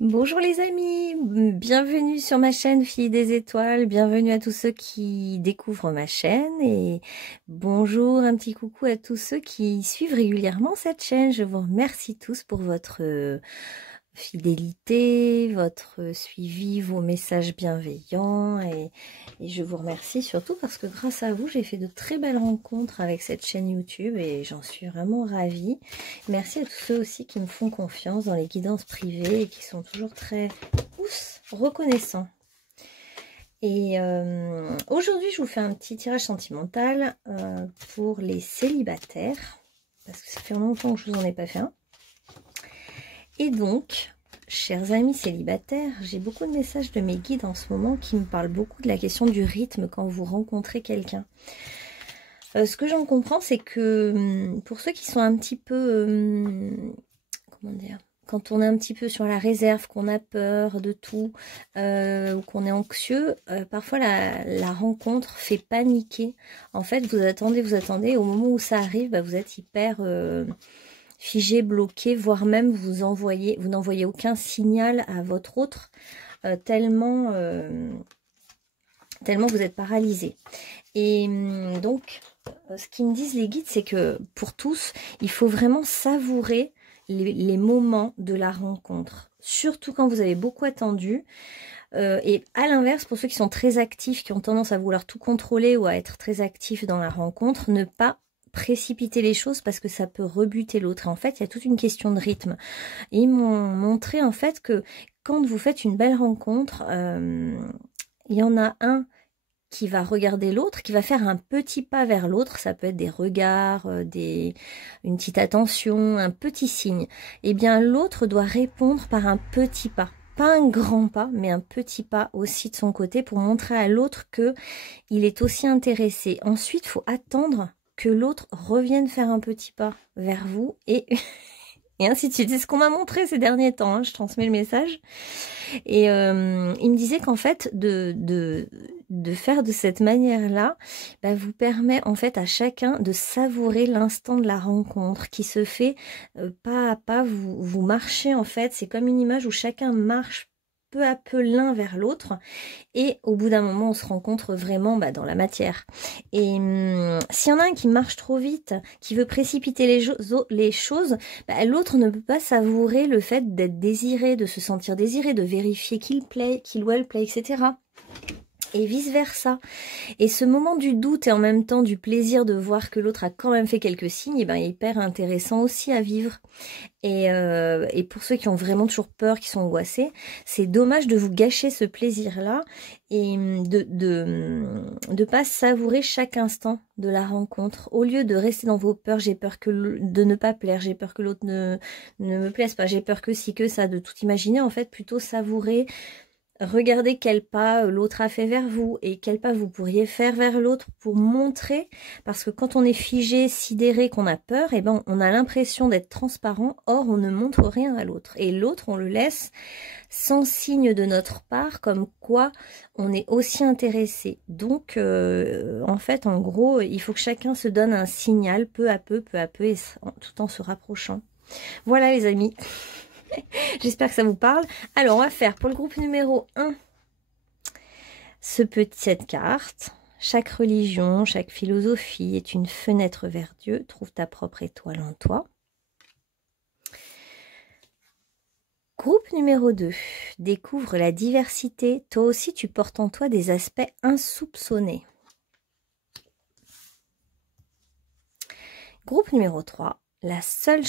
Bonjour les amis, bienvenue sur ma chaîne Filles des Étoiles, bienvenue à tous ceux qui découvrent ma chaîne et bonjour, un petit coucou à tous ceux qui suivent régulièrement cette chaîne. Je vous remercie tous pour votre fidélité, votre suivi, vos messages bienveillants et je vous remercie surtout parce que grâce à vous j'ai fait de très belles rencontres avec cette chaîne YouTube et j'en suis vraiment ravie. Merci à tous ceux aussi qui me font confiance dans les guidances privées et qui sont toujours très reconnaissants. Et aujourd'hui je vous fais un petit tirage sentimental pour les célibataires parce que ça fait longtemps que je vous en ai pas fait un. Et donc, chers amis célibataires, j'ai beaucoup de messages de mes guides en ce moment qui me parlent beaucoup de la question du rythme quand vous rencontrez quelqu'un. Ce que j'en comprends, c'est que pour ceux qui sont un petit peu, comment dire, quand on est un petit peu sur la réserve, qu'on a peur de tout, ou qu'on est anxieux, parfois la rencontre fait paniquer. En fait, vous attendez, et au moment où ça arrive, vous êtes hyper figé, bloqué, voire même vous n'envoyez aucun signal à votre autre, tellement vous êtes paralysé. Et donc, ce qu'ils me disent les guides, c'est que pour tous, il faut vraiment savourer les moments de la rencontre, surtout quand vous avez beaucoup attendu. Et à l'inverse, pour ceux qui sont très actifs, qui ont tendance à vouloir tout contrôler ou à être très actifs dans la rencontre, ne pas précipiter les choses parce que ça peut rebuter l'autre. En fait, il y a toute une question de rythme. Et ils m'ont montré en fait que quand vous faites une belle rencontre, il y en a un qui va regarder l'autre, qui va faire un petit pas vers l'autre. Ça peut être des regards, une petite attention, un petit signe. Eh bien, l'autre doit répondre par un petit pas. Pas un grand pas, mais un petit pas aussi de son côté pour montrer à l'autre que il est aussi intéressé. Ensuite, il faut attendre que l'autre revienne faire un petit pas vers vous et ainsi de suite. C'est ce qu'on m'a montré ces derniers temps, hein. Je transmets le message. Et il me disait qu'en fait, de faire de cette manière-là, vous permet en fait à chacun de savourer l'instant de la rencontre qui se fait pas à pas. Vous marchez en fait, c'est comme une image où chacun marche peu à peu l'un vers l'autre et au bout d'un moment on se rencontre vraiment dans la matière. Et s'il y en a un qui marche trop vite, qui veut précipiter les choses, l'autre ne peut pas savourer le fait d'être désiré, de se sentir désiré, de vérifier qu'il ou elle plaît, etc. Et vice versa. Et ce moment du doute et en même temps du plaisir de voir que l'autre a quand même fait quelques signes, est hyper intéressant aussi à vivre. Et pour ceux qui ont vraiment toujours peur, qui sont angoissés, c'est dommage de vous gâcher ce plaisir-là et de pas savourer chaque instant de la rencontre. Au lieu de rester dans vos peurs, j'ai peur de ne pas plaire, j'ai peur que l'autre ne me plaise pas, j'ai peur que si, que ça, de tout imaginer, en fait, plutôt savourer. Regardez quel pas l'autre a fait vers vous et quel pas vous pourriez faire vers l'autre pour montrer, parce que quand on est figé, sidéré, qu'on a peur, on a l'impression d'être transparent, or on ne montre rien à l'autre. Et l'autre, on le laisse sans signe de notre part, comme quoi on est aussi intéressé. Donc, en fait, en gros, il faut que chacun se donne un signal peu à peu, et tout en se rapprochant. Voilà les amis. J'espère que ça vous parle. Alors, on va faire pour le groupe numéro 1 cette carte. Chaque religion, chaque philosophie est une fenêtre vers Dieu. Trouve ta propre étoile en toi. Groupe numéro 2. Découvre la diversité. Toi aussi, tu portes en toi des aspects insoupçonnés. Groupe numéro 3. Une seule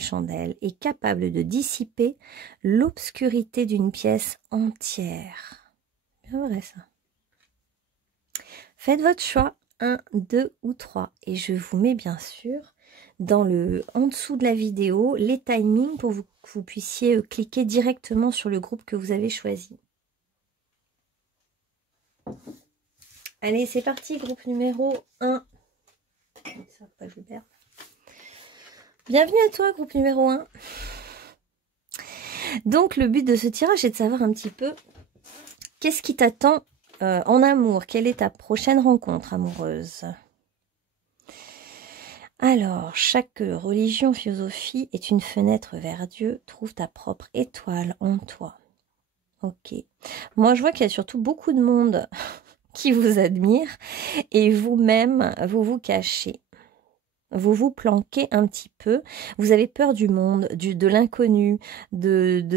chandelle est capable de dissiper l'obscurité d'une pièce entière. Bien vrai ça. Faites votre choix, 1, 2 ou 3. Et je vous mets bien sûr en dessous de la vidéo les timings pour que vous puissiez cliquer directement sur le groupe que vous avez choisi. Allez, c'est parti, groupe numéro 1. Ça va pas jouer perdre. Bienvenue à toi, groupe numéro 1. Donc, le but de ce tirage est de savoir un petit peu qu'est-ce qui t'attend en amour. Quelle est ta prochaine rencontre amoureuse? Alors, chaque religion, philosophie est une fenêtre vers Dieu. Trouve ta propre étoile en toi. Ok. Moi, je vois qu'il y a surtout beaucoup de monde qui vous admire et vous-même, vous vous cachez. Vous vous planquez un petit peu. Vous avez peur du monde, de l'inconnu,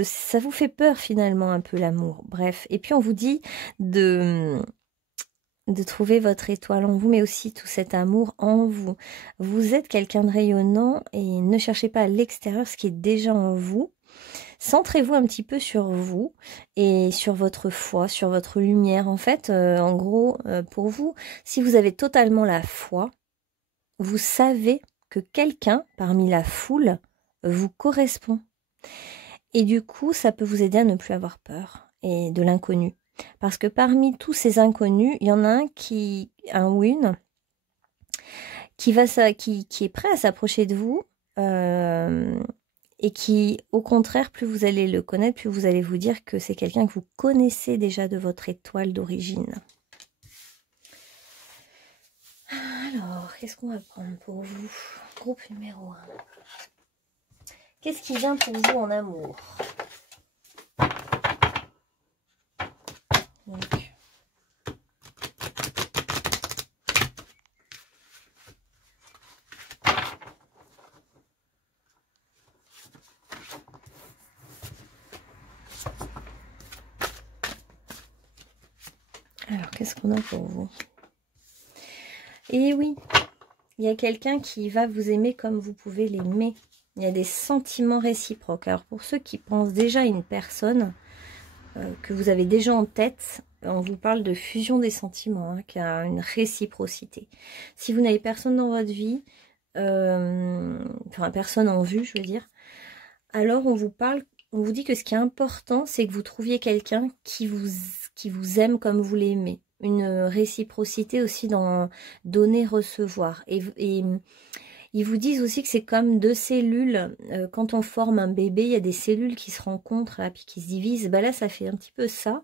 ça vous fait peur finalement un peu l'amour. Bref. Et puis on vous dit de trouver votre étoile en vous, mais aussi tout cet amour en vous. Vous êtes quelqu'un de rayonnant et ne cherchez pas à l'extérieur ce qui est déjà en vous. Centrez-vous un petit peu sur vous et sur votre foi, sur votre lumière. En fait, en gros, pour vous, si vous avez totalement la foi, vous savez que quelqu'un parmi la foule vous correspond. Et du coup, ça peut vous aider à ne plus avoir peur et de l'inconnu. Parce que parmi tous ces inconnus, il y en a un ou une, qui est prêt à s'approcher de vous et qui, au contraire, plus vous allez le connaître, plus vous allez vous dire que c'est quelqu'un que vous connaissez déjà de votre étoile d'origine. Alors, qu'est-ce qu'on va prendre pour vous? Groupe numéro 1. Qu'est-ce qui vient pour vous en amour? Donc, alors, qu'est-ce qu'on a pour vous? Et oui, il y a quelqu'un qui va vous aimer comme vous pouvez l'aimer. Il y a des sentiments réciproques. Alors, pour ceux qui pensent déjà à une personne que vous avez déjà en tête, on vous parle de fusion des sentiments, qui a une réciprocité. Si vous n'avez personne dans votre vie, enfin personne en vue, je veux dire, alors on vous dit que ce qui est important, c'est que vous trouviez quelqu'un qui vous aime comme vous l'aimez. Une réciprocité aussi dans donner, recevoir. Et ils vous disent aussi que c'est comme deux cellules. Quand on forme un bébé, il y a des cellules qui se rencontrent là, puis qui se divisent. Ben là, ça fait un petit peu ça.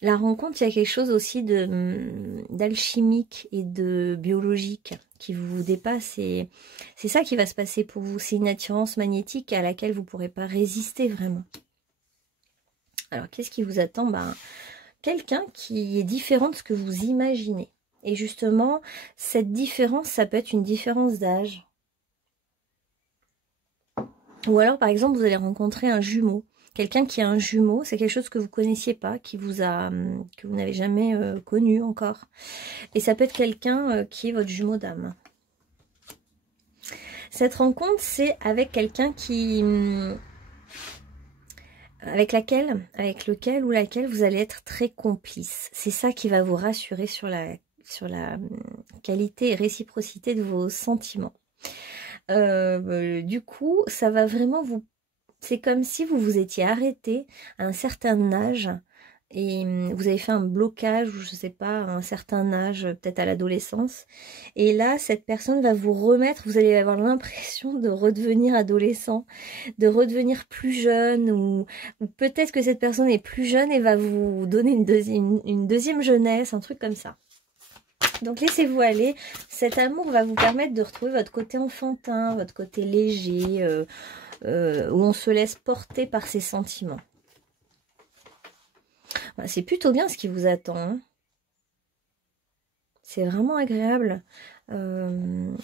La rencontre, il y a quelque chose aussi d'alchimique et de biologique qui vous dépasse. Et c'est ça qui va se passer pour vous. C'est une attirance magnétique à laquelle vous ne pourrez pas résister vraiment. Alors, qu'est-ce qui vous attend? Ben, quelqu'un qui est différent de ce que vous imaginez. Et justement, cette différence, ça peut être une différence d'âge. Ou alors, par exemple, vous allez rencontrer un jumeau. Quelqu'un qui a un jumeau, c'est quelque chose que vous ne connaissiez pas, que vous n'avez jamais connu encore. Et ça peut être quelqu'un qui est votre jumeau d'âme. Cette rencontre, c'est avec quelqu'un avec lequel ou laquelle vous allez être très complice. C'est ça qui va vous rassurer sur la qualité et réciprocité de vos sentiments. Du coup, ça va vraiment vous... C'est comme si vous vous étiez arrêté à un certain âge et vous avez fait un blocage, ou je sais pas, à un certain âge, peut-être à l'adolescence. Et là, cette personne va vous remettre, vous allez avoir l'impression de redevenir adolescent, de redevenir plus jeune, ou peut-être que cette personne est plus jeune et va vous donner une deuxième jeunesse, un truc comme ça. Donc laissez-vous aller, cet amour va vous permettre de retrouver votre côté enfantin, votre côté léger, où on se laisse porter par ses sentiments. C'est plutôt bien ce qui vous attend. Hein. C'est vraiment agréable. Il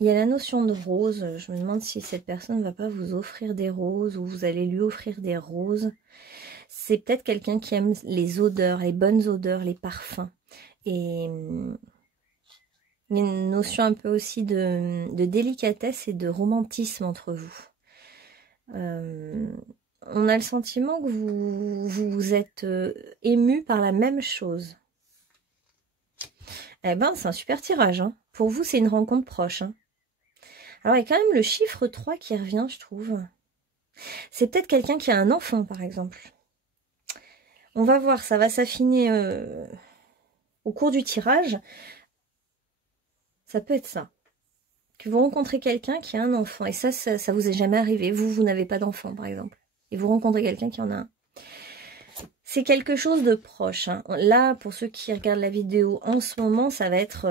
y a la notion de rose. Je me demande si cette personne ne va pas vous offrir des roses ou vous allez lui offrir des roses. C'est peut-être quelqu'un qui aime les odeurs, les bonnes odeurs, les parfums. Et il y a une notion un peu aussi de délicatesse et de romantisme entre vous. On a le sentiment que vous êtes ému par la même chose. Eh ben, c'est un super tirage. Hein. Pour vous, c'est une rencontre proche. Hein. Alors, il y a quand même le chiffre 3 qui revient, je trouve. C'est peut-être quelqu'un qui a un enfant, par exemple. On va voir, ça va s'affiner au cours du tirage. Ça peut être ça. Que vous rencontrez quelqu'un qui a un enfant. Et ça vous est jamais arrivé. Vous n'avez pas d'enfant, par exemple. Et vous rencontrez quelqu'un qui en a un. C'est quelque chose de proche. Hein. Là, pour ceux qui regardent la vidéo en ce moment, ça va être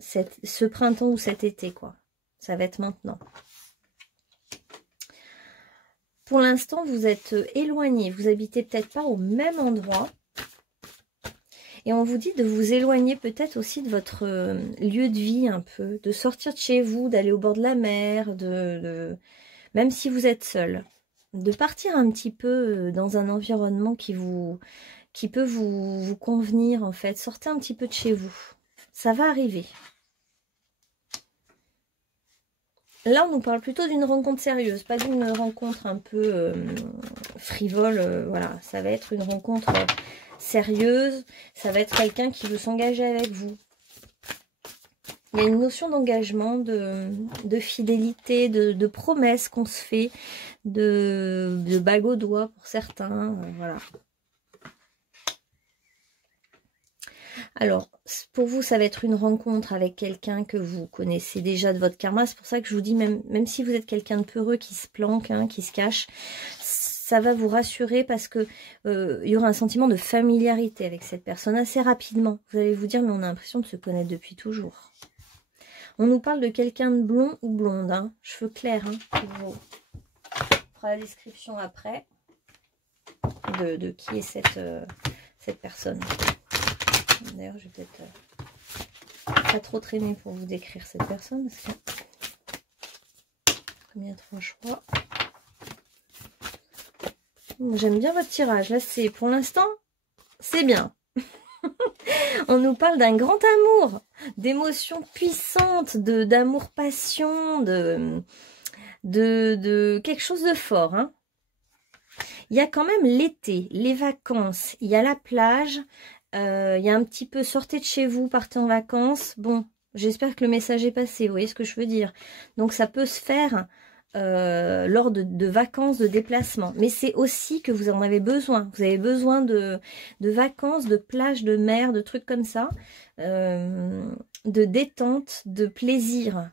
ce printemps ou cet été, quoi. Ça va être maintenant. Pour l'instant, vous êtes éloigné. Vous habitez peut-être pas au même endroit. Et on vous dit de vous éloigner peut-être aussi de votre lieu de vie un peu. De sortir de chez vous, d'aller au bord de la mer, même si vous êtes seul. De partir un petit peu dans un environnement qui peut vous convenir en fait. Sortez un petit peu de chez vous. Ça va arriver. Là, on nous parle plutôt d'une rencontre sérieuse, pas d'une rencontre un peu frivole. Voilà, ça va être une rencontre sérieuse. Ça va être quelqu'un qui veut s'engager avec vous. Il y a une notion d'engagement, de fidélité, de promesses qu'on se fait, de bague au doigt pour certains. Voilà. Alors, pour vous, ça va être une rencontre avec quelqu'un que vous connaissez déjà de votre karma. C'est pour ça que je vous dis, même si vous êtes quelqu'un de peureux qui se planque, hein, qui se cache, ça va vous rassurer parce que il y aura un sentiment de familiarité avec cette personne assez rapidement. Vous allez vous dire, mais on a l'impression de se connaître depuis toujours. On nous parle de quelqu'un de blond ou blonde, hein, cheveux clairs. Hein, on fera la description après de qui est cette personne. D'ailleurs, je vais peut-être pas trop traîner pour vous décrire cette personne. Parce que comme il y a 3 choix. J'aime bien votre tirage. Là, pour l'instant, c'est bien. On nous parle d'un grand amour, d'émotions puissantes, d'amour-passion, de quelque chose de fort. Hein. Il y a quand même l'été, les vacances, il y a la plage. Il y a un petit peu, sortez de chez vous, partez en vacances. Bon, j'espère que le message est passé, vous voyez ce que je veux dire. Donc ça peut se faire lors de vacances, de déplacements. Mais c'est aussi que vous en avez besoin. Vous avez besoin de vacances, de plages, de mer, de trucs comme ça. De détente, de plaisir.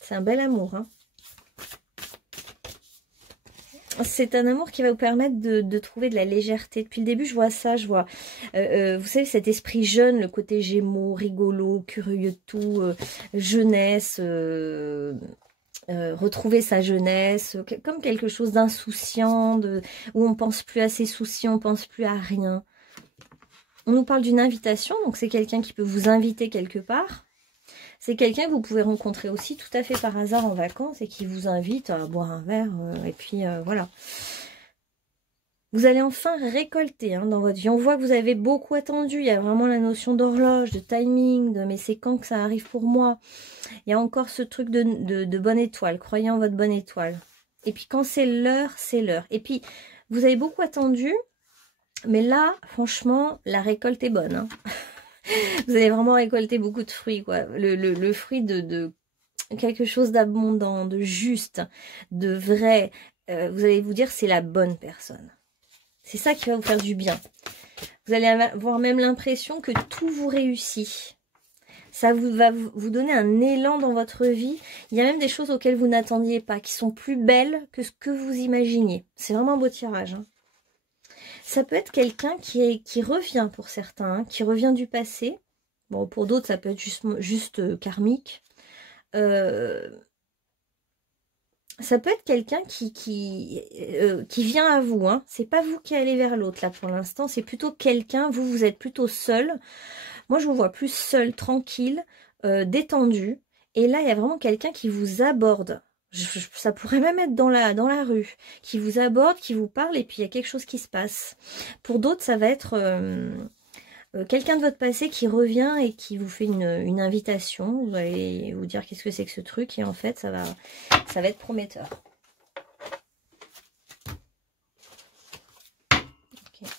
C'est un bel amour, hein. C'est un amour qui va vous permettre de trouver de la légèreté. Depuis le début, je vois ça, je vois, vous savez, cet esprit jeune, le côté gémeaux, rigolo, curieux de tout, jeunesse, retrouver sa jeunesse, comme quelque chose d'insouciant, où on pense plus à ses soucis, on pense plus à rien. On nous parle d'une invitation, donc c'est quelqu'un qui peut vous inviter quelque part. C'est quelqu'un que vous pouvez rencontrer aussi tout à fait par hasard en vacances et qui vous invite à boire un verre. Et puis voilà. Vous allez enfin récolter hein, dans votre vie. On voit que vous avez beaucoup attendu. Il y a vraiment la notion d'horloge, de timing, mais c'est quand que ça arrive pour moi. Il y a encore ce truc de bonne étoile. Croyez en votre bonne étoile. Et puis quand c'est l'heure, c'est l'heure. Et puis vous avez beaucoup attendu. Mais là, franchement, la récolte est bonne. Hein. Vous allez vraiment récolter beaucoup de fruits, quoi. Le fruit de quelque chose d'abondant, de juste, de vrai. Vous allez vous dire, c'est la bonne personne. C'est ça qui va vous faire du bien. Vous allez avoir même l'impression que tout vous réussit. Ça va vous donner un élan dans votre vie. Il y a même des choses auxquelles vous n'attendiez pas, qui sont plus belles que ce que vous imaginiez. C'est vraiment un beau tirage, hein. Ça peut être quelqu'un qui revient pour certains, hein, qui revient du passé. Bon, pour d'autres, ça peut être juste karmique. Ça peut être quelqu'un qui vient à vous. Hein. C'est pas vous qui allez vers l'autre, là, pour l'instant. C'est plutôt quelqu'un, vous êtes plutôt seul. Moi, je vous vois plus seul, tranquille, détendu. Et là, il y a vraiment quelqu'un qui vous aborde. Ça pourrait même être dans la rue, qui vous aborde, qui vous parle, et puis il y a quelque chose qui se passe. Pour d'autres, ça va être quelqu'un de votre passé qui revient et qui vous fait une invitation. Vous allez vous dire qu'est-ce que c'est que ce truc, et en fait, ça va être prometteur. Okay.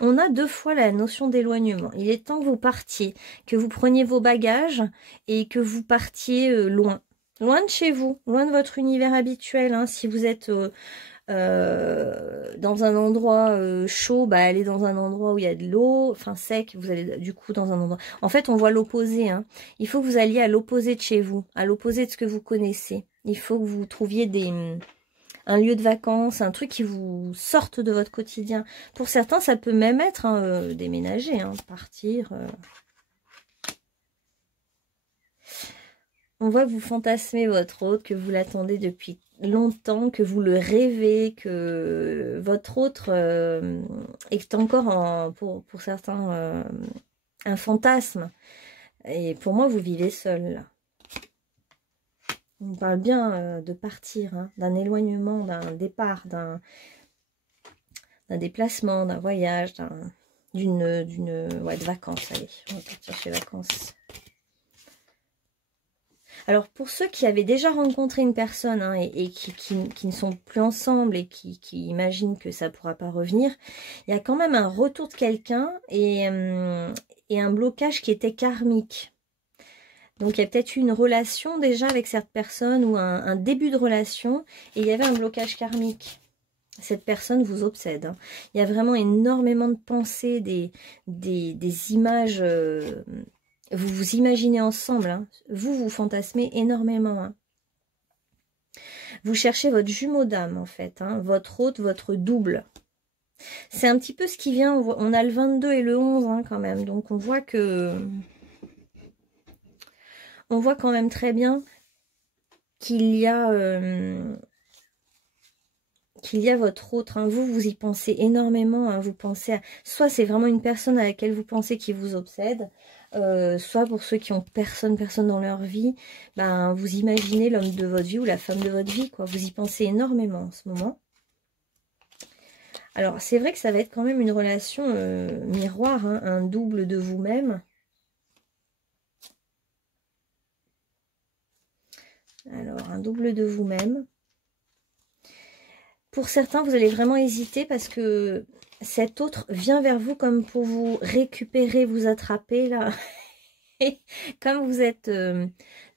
On a 2 fois la notion d'éloignement. Il est temps que vous partiez, que vous preniez vos bagages et que vous partiez loin. Loin de chez vous, loin de votre univers habituel. Hein. Si vous êtes dans un endroit chaud, bah allez dans un endroit où il y a de l'eau, enfin sec, vous allez du coup dans un endroit... En fait, on voit l'opposé. Hein. Il faut que vous alliez à l'opposé de chez vous, à l'opposé de ce que vous connaissez. Il faut que vous trouviez un lieu de vacances, un truc qui vous sorte de votre quotidien. Pour certains, ça peut même être déménager, hein, partir. On voit que vous fantasmez votre autre, que vous l'attendez depuis longtemps, que vous le rêvez, que votre autre est encore, pour certains, un fantasme. Et pour moi, vous vivez seul, là. On parle bien de partir, hein, d'un éloignement, d'un départ, d'un déplacement, d'un voyage, de vacances. Allez, on va partir chez vacances. Alors, pour ceux qui avaient déjà rencontré une personne hein, et qui ne sont plus ensemble et qui imaginent que ça ne pourra pas revenir, il y a quand même un retour de quelqu'un et un blocage qui était karmique. Donc, il y a peut-être eu une relation déjà avec cette personne ou un début de relation et il y avait un blocage karmique. Cette personne vous obsède. Hein. Il y a vraiment énormément de pensées, des images... vous vous imaginez ensemble, hein. Vous fantasmez énormément. Hein. Vous cherchez votre jumeau d'âme, en fait. Hein. Votre hôte, votre double. C'est un petit peu ce qui vient. On a le 22 et le 11, hein, quand même. Donc, on voit que... On voit quand même très bien qu'il y a votre autre. Hein. Vous y pensez énormément. Hein. Vous pensez à... Soit c'est vraiment une personne à laquelle vous pensez qui vous obsède. Soit pour ceux qui ont personne dans leur vie, ben, vous imaginez l'homme de votre vie ou la femme de votre vie, quoi. Vous y pensez énormément en ce moment. Alors, c'est vrai que ça va être quand même une relation miroir, hein, un double de vous-même. Alors, un double de vous-même. Pour certains, vous allez vraiment hésiter parce que cet autre vient vers vous comme pour vous récupérer, vous attraper, là. Comme vous êtes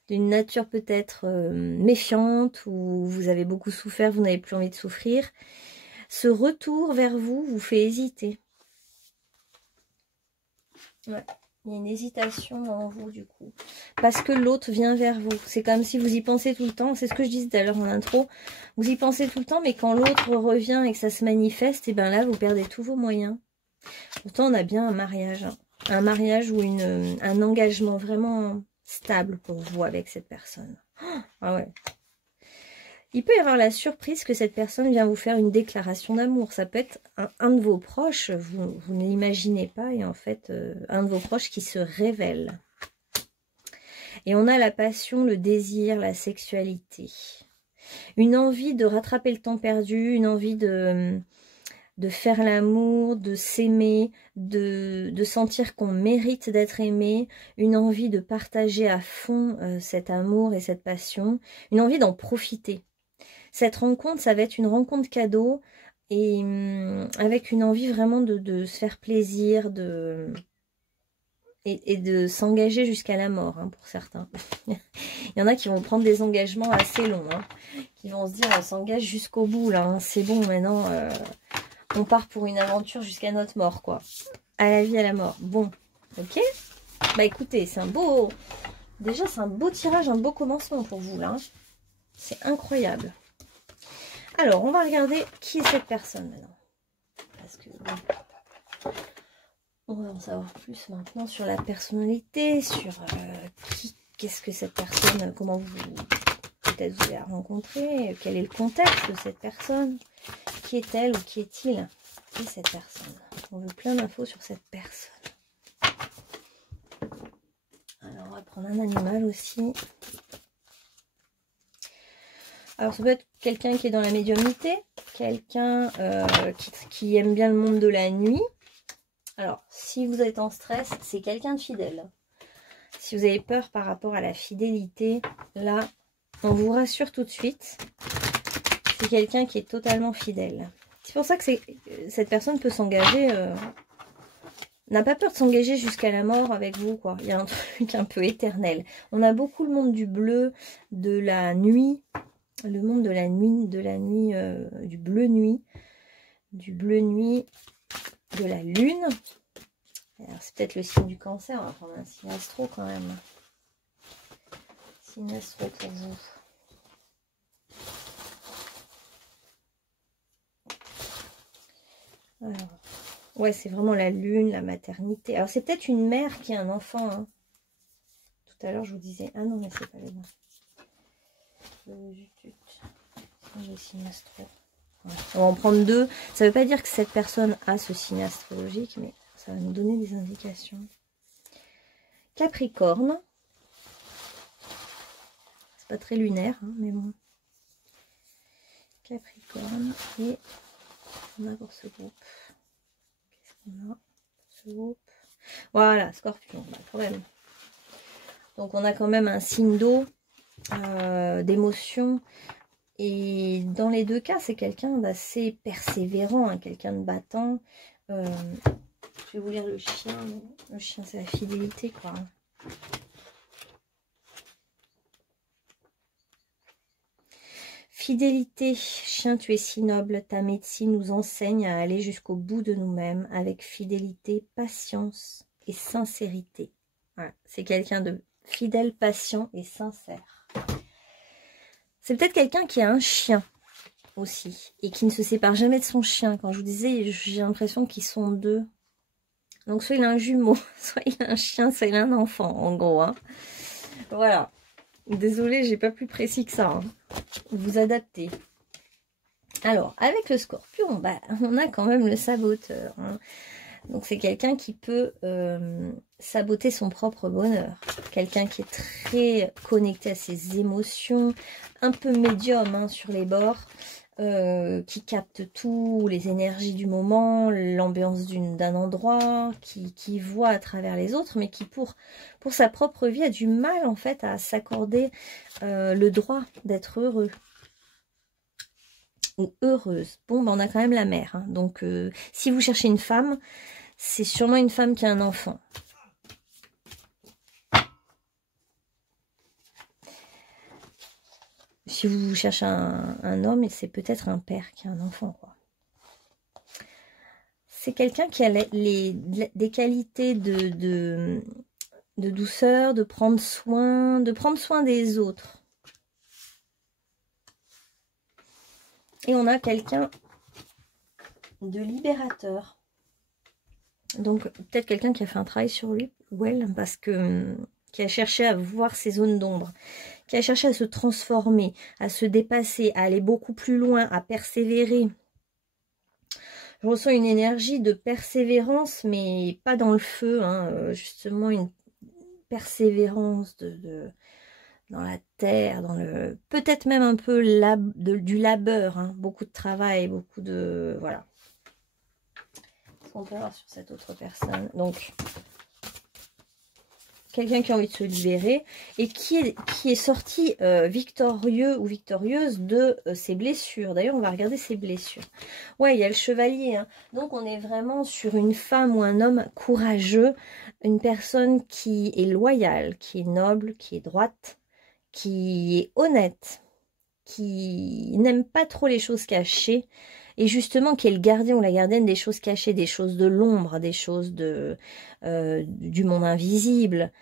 d'une nature peut-être méfiante ou vous avez beaucoup souffert, vous n'avez plus envie de souffrir, ce retour vers vous vous fait hésiter. Ouais. Il y a une hésitation en vous du coup. Parce que l'autre vient vers vous. C'est comme si vous y pensez tout le temps. C'est ce que je disais tout à l'heure en intro. Vous y pensez tout le temps, mais quand l'autre revient et que ça se manifeste, et bien là, vous perdez tous vos moyens. Pourtant, on a bien un mariage. Hein. Un mariage ou un engagement vraiment stable pour vous avec cette personne. Ah ouais. Il peut y avoir la surprise que cette personne vient vous faire une déclaration d'amour. Ça peut être un de vos proches, vous ne l'imaginez pas, et en fait, un de vos proches qui se révèle. Et on a la passion, le désir, la sexualité. Une envie de rattraper le temps perdu, une envie de faire l'amour, de s'aimer, de sentir qu'on mérite d'être aimé, une envie de partager à fond cet amour et cette passion, une envie d'en profiter. Cette rencontre, ça va être une rencontre cadeau et avec une envie vraiment de se faire plaisir et de s'engager jusqu'à la mort hein, pour certains. Il y en a qui vont prendre des engagements assez longs, hein, qui vont se dire on s'engage jusqu'au bout, là, hein, c'est bon, maintenant on part pour une aventure jusqu'à notre mort, quoi. À la vie, à la mort. Bon, ok. Bah écoutez, c'est un beau... Déjà, c'est un beau tirage, un beau commencement pour vous, là. C'est incroyable. Alors, on va regarder qui est cette personne maintenant. Parce que on va en savoir plus maintenant sur la personnalité, sur qu'est-ce que cette personne, comment vous peut-être vous la rencontrée, quel est le contexte de cette personne, qui est-elle ou qui est-il, qui est cette personne. On veut plein d'infos sur cette personne. Alors, on va prendre un animal aussi. Alors, ça peut être quelqu'un qui est dans la médiumnité, quelqu'un qui aime bien le monde de la nuit. Alors, si vous êtes en stress, c'est quelqu'un de fidèle. Si vous avez peur par rapport à la fidélité, là, on vous rassure tout de suite. C'est quelqu'un qui est totalement fidèle. C'est pour ça que cette personne peut s'engager... n'a pas peur de s'engager jusqu'à la mort avec vous, quoi. Il y a un truc un peu éternel. On a beaucoup le monde du bleu, de la nuit... Le monde de la nuit, du bleu nuit, de la lune. C'est peut-être le signe du cancer, on va prendre un signe astro quand même. Signe astro pour vous. Alors, ouais, c'est vraiment la lune, la maternité. Alors, c'est peut-être une mère qui a un enfant. Hein. Tout à l'heure, je vous disais... Ah non, mais c'est pas le bon. Le signe astro. Ouais. On va en prendre deux. Ça ne veut pas dire que cette personne a ce signe astrologique, mais ça va nous donner des indications. Capricorne. C'est pas très lunaire, hein, mais bon. Capricorne. Et on a pour ce groupe. Qu'est-ce qu'on a ce groupe? Voilà, Scorpion, bah, quand même. Donc on a quand même un signe d'eau, d'émotion. Et dans les deux cas, c'est quelqu'un d'assez persévérant, hein, quelqu'un de battant. Je vais vous lire le chien. Le chien, c'est la fidélité, quoi. Fidélité, chien, tu es si noble. Ta médecine nous enseigne à aller jusqu'au bout de nous-mêmes avec fidélité, patience et sincérité. Voilà. C'est quelqu'un de fidèle, patient et sincère. C'est peut-être quelqu'un qui a un chien aussi et qui ne se sépare jamais de son chien. Quand je vous disais, j'ai l'impression qu'ils sont deux. Donc soit il a un jumeau, soit il a un chien, soit il a un enfant, en gros. Hein. Voilà. Désolée, j'ai pas plus précis que ça. Hein. Vous adaptez. Alors, avec le Scorpion, bah, on a quand même le saboteur. Hein. Donc c'est quelqu'un qui peut saboter son propre bonheur. Quelqu'un qui est très connecté à ses émotions, un peu médium hein, sur les bords, qui capte tout, les énergies du moment, l'ambiance d'un endroit, qui voit à travers les autres, mais qui pour sa propre vie a du mal en fait à s'accorder le droit d'être heureux. Ou heureuse. Bon, ben on a quand même la mère. Hein. Donc, si vous cherchez une femme, c'est sûrement une femme qui a un enfant. Si vous cherchez un homme, c'est peut-être un père qui a un enfant, quoi. C'est quelqu'un qui a des qualités de douceur, de prendre soin des autres. Et on a quelqu'un de libérateur. Donc, peut-être quelqu'un qui a fait un travail sur lui, parce que qui a cherché à voir ses zones d'ombre, qui a cherché à se transformer, à se dépasser, à aller beaucoup plus loin, à persévérer. Je ressens une énergie de persévérance, mais pas dans le feu, hein, justement une persévérance dans la terre, dans le peut-être même un peu du labeur, hein, beaucoup de travail, beaucoup de... Voilà. Qu'est-ce qu'on peut voir sur cette autre personne? Donc, quelqu'un qui a envie de se libérer et qui est sorti victorieux ou victorieuse de ses blessures. D'ailleurs, on va regarder ses blessures. Ouais, il y a le chevalier. Hein. Donc, on est vraiment sur une femme ou un homme courageux, une personne qui est loyale, qui est noble, qui est droite, qui est honnête, qui n'aime pas trop les choses cachées, et justement qui est le gardien ou la gardienne des choses cachées, des choses de l'ombre, des choses du monde invisible.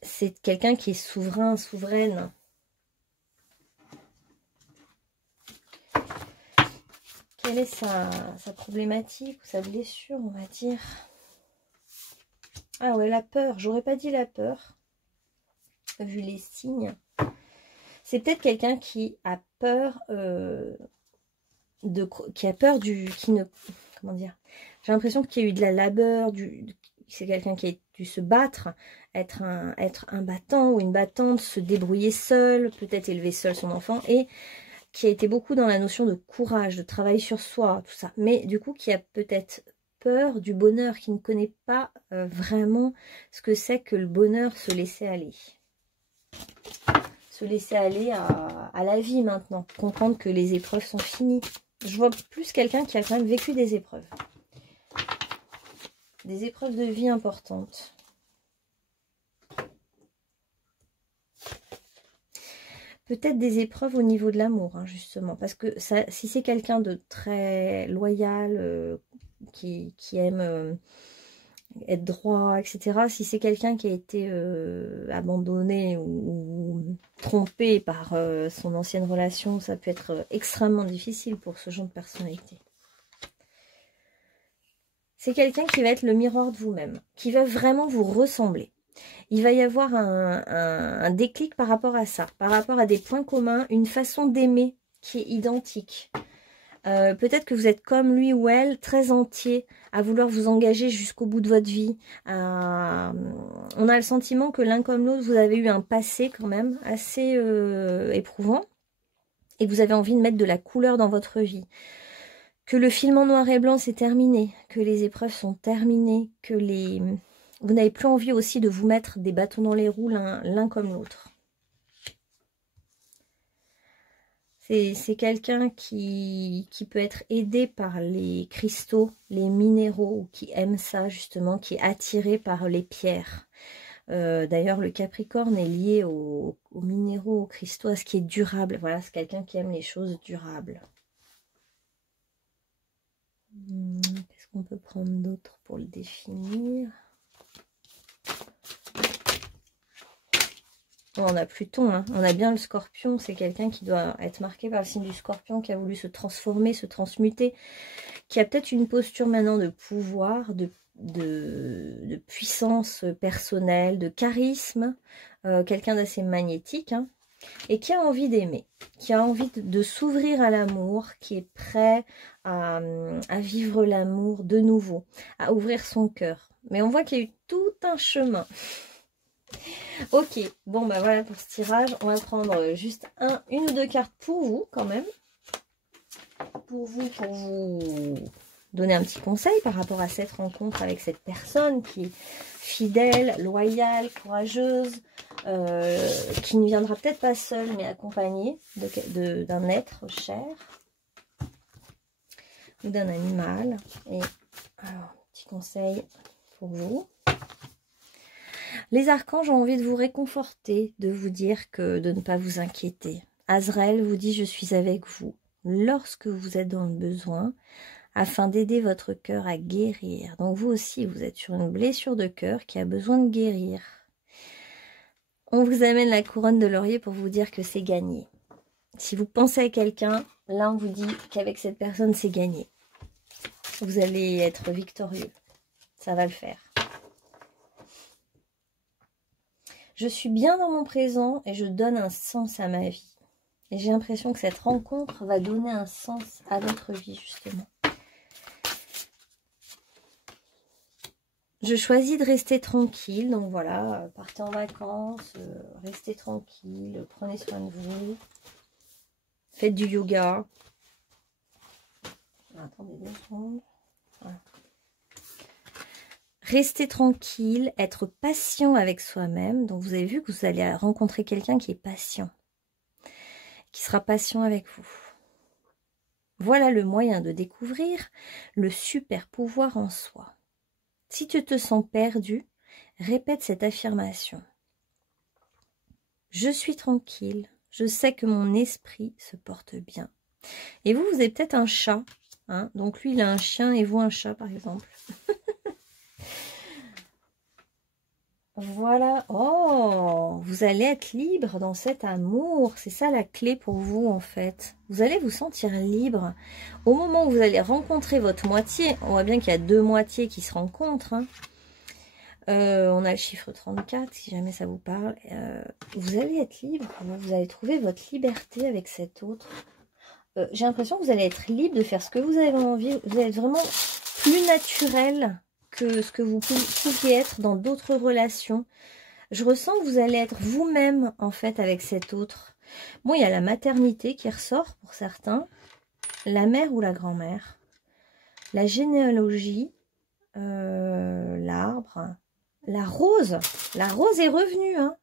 C'est quelqu'un qui est souverain, souveraine. Quelle est sa problématique ou sa blessure, on va dire? Ah ouais, la peur. J'aurais pas dit la peur, vu les signes. C'est peut-être quelqu'un qui a peur comment dire, j'ai l'impression qu'il y a eu de la labeur, c'est quelqu'un qui a dû se battre, être un battant ou une battante, se débrouiller seul, peut-être élever seul son enfant, et qui a été beaucoup dans la notion de courage, de travail sur soi, tout ça, mais du coup qui a peut-être peur du bonheur, qui ne connaît pas vraiment ce que c'est que le bonheur, se laisser aller. Se laisser aller à la vie maintenant, comprendre que les épreuves sont finies. Je vois plus quelqu'un qui a quand même vécu des épreuves. Des épreuves de vie importantes. Peut-être des épreuves au niveau de l'amour, hein, justement. Parce que ça, si c'est quelqu'un de très loyal, qui aime être droit, etc. Si c'est quelqu'un qui a été abandonné ou trompé par son ancienne relation, ça peut être extrêmement difficile pour ce genre de personnalité. C'est quelqu'un qui va être le miroir de vous-même, qui va vraiment vous ressembler. Il va y avoir un déclic par rapport à ça, par rapport à des points communs, une façon d'aimer qui est identique. Peut-être que vous êtes comme lui ou elle, très entier, à vouloir vous engager jusqu'au bout de votre vie. On a le sentiment que l'un comme l'autre, vous avez eu un passé quand même assez éprouvant et que vous avez envie de mettre de la couleur dans votre vie. Que le film en noir et blanc c'est terminé, que les épreuves sont terminées, que vous n'avez plus envie aussi de vous mettre des bâtons dans les roues l'un comme l'autre. C'est quelqu'un qui peut être aidé par les cristaux, les minéraux, ou qui aime ça justement, qui est attiré par les pierres. D'ailleurs, le Capricorne est lié aux minéraux, aux cristaux, à ce qui est durable. Voilà, c'est quelqu'un qui aime les choses durables. Qu'est-ce qu'on peut prendre d'autre pour le définir? On a Pluton, hein. On a bien le Scorpion, c'est quelqu'un qui doit être marqué par le signe du Scorpion, qui a voulu se transformer, se transmuter, qui a peut-être une posture maintenant de pouvoir, de puissance personnelle, de charisme, quelqu'un d'assez magnétique, hein, et qui a envie d'aimer, qui a envie de s'ouvrir à l'amour, qui est prêt à vivre l'amour de nouveau, à ouvrir son cœur. Mais on voit qu'il y a eu tout un chemin. Ok, bon bah voilà pour ce tirage, on va prendre juste une ou deux cartes pour vous quand même, pour vous donner un petit conseil par rapport à cette rencontre avec cette personne qui est fidèle, loyale, courageuse, qui ne viendra peut-être pas seule mais accompagnée d'un être cher ou d'un animal. Et alors, petit conseil pour vous. Les archanges ont envie de vous réconforter, de vous dire que de ne pas vous inquiéter. Azraël vous dit « Je suis avec vous lorsque vous êtes dans le besoin, afin d'aider votre cœur à guérir. » Donc vous aussi, vous êtes sur une blessure de cœur qui a besoin de guérir. On vous amène la couronne de laurier pour vous dire que c'est gagné. Si vous pensez à quelqu'un, là on vous dit qu'avec cette personne, c'est gagné. Vous allez être victorieux. Ça va le faire. Je suis bien dans mon présent et je donne un sens à ma vie. Et j'ai l'impression que cette rencontre va donner un sens à votre vie, justement. Je choisis de rester tranquille. Donc voilà, partez en vacances, restez tranquille, prenez soin de vous. Faites du yoga. Attendez 2 secondes. Voilà. Restez tranquille, être patient avec soi-même. Donc vous avez vu que vous allez rencontrer quelqu'un qui est patient, qui sera patient avec vous. Voilà le moyen de découvrir le super pouvoir en soi. Si tu te sens perdu, répète cette affirmation. Je suis tranquille, je sais que mon esprit se porte bien. Et vous avez peut-être un chat, hein, donc lui il a un chien et vous un chat par exemple. Voilà, oh, vous allez être libre dans cet amour, c'est ça la clé pour vous en fait. Vous allez vous sentir libre. Au moment où vous allez rencontrer votre moitié, on voit bien qu'il y a 2 moitiés qui se rencontrent. Hein. On a le chiffre 34, si jamais ça vous parle. Vous allez être libre, vous allez trouver votre liberté avec cet autre. J'ai l'impression que vous allez être libre de faire ce que vous avez envie, vous allez être vraiment plus naturel que ce que vous pouviez être dans d'autres relations. Je ressens que vous allez être vous-même, en fait, avec cet autre. Bon, il y a la maternité qui ressort pour certains, la mère ou la grand-mère, la généalogie, l'arbre, la rose. La rose est revenue, hein.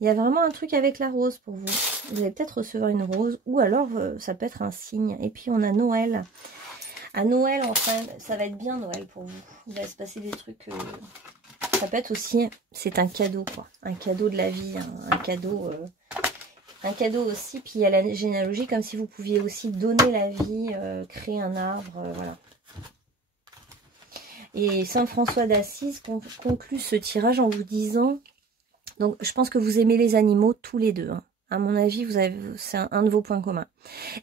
Il y a vraiment un truc avec la rose pour vous. Vous allez peut-être recevoir une rose, ou alors ça peut être un signe. Et puis, on a Noël. À Noël, enfin, ça va être bien Noël pour vous. Il va se passer des trucs... ça peut être aussi... C'est un cadeau, quoi. Un cadeau de la vie. Hein, un cadeau aussi. Puis il y a la généalogie, comme si vous pouviez aussi donner la vie, créer un arbre, voilà. Et Saint François d'Assise conclut ce tirage en vous disant... Donc, je pense que vous aimez les animaux tous les deux. Hein. À mon avis, c'est un de vos points communs.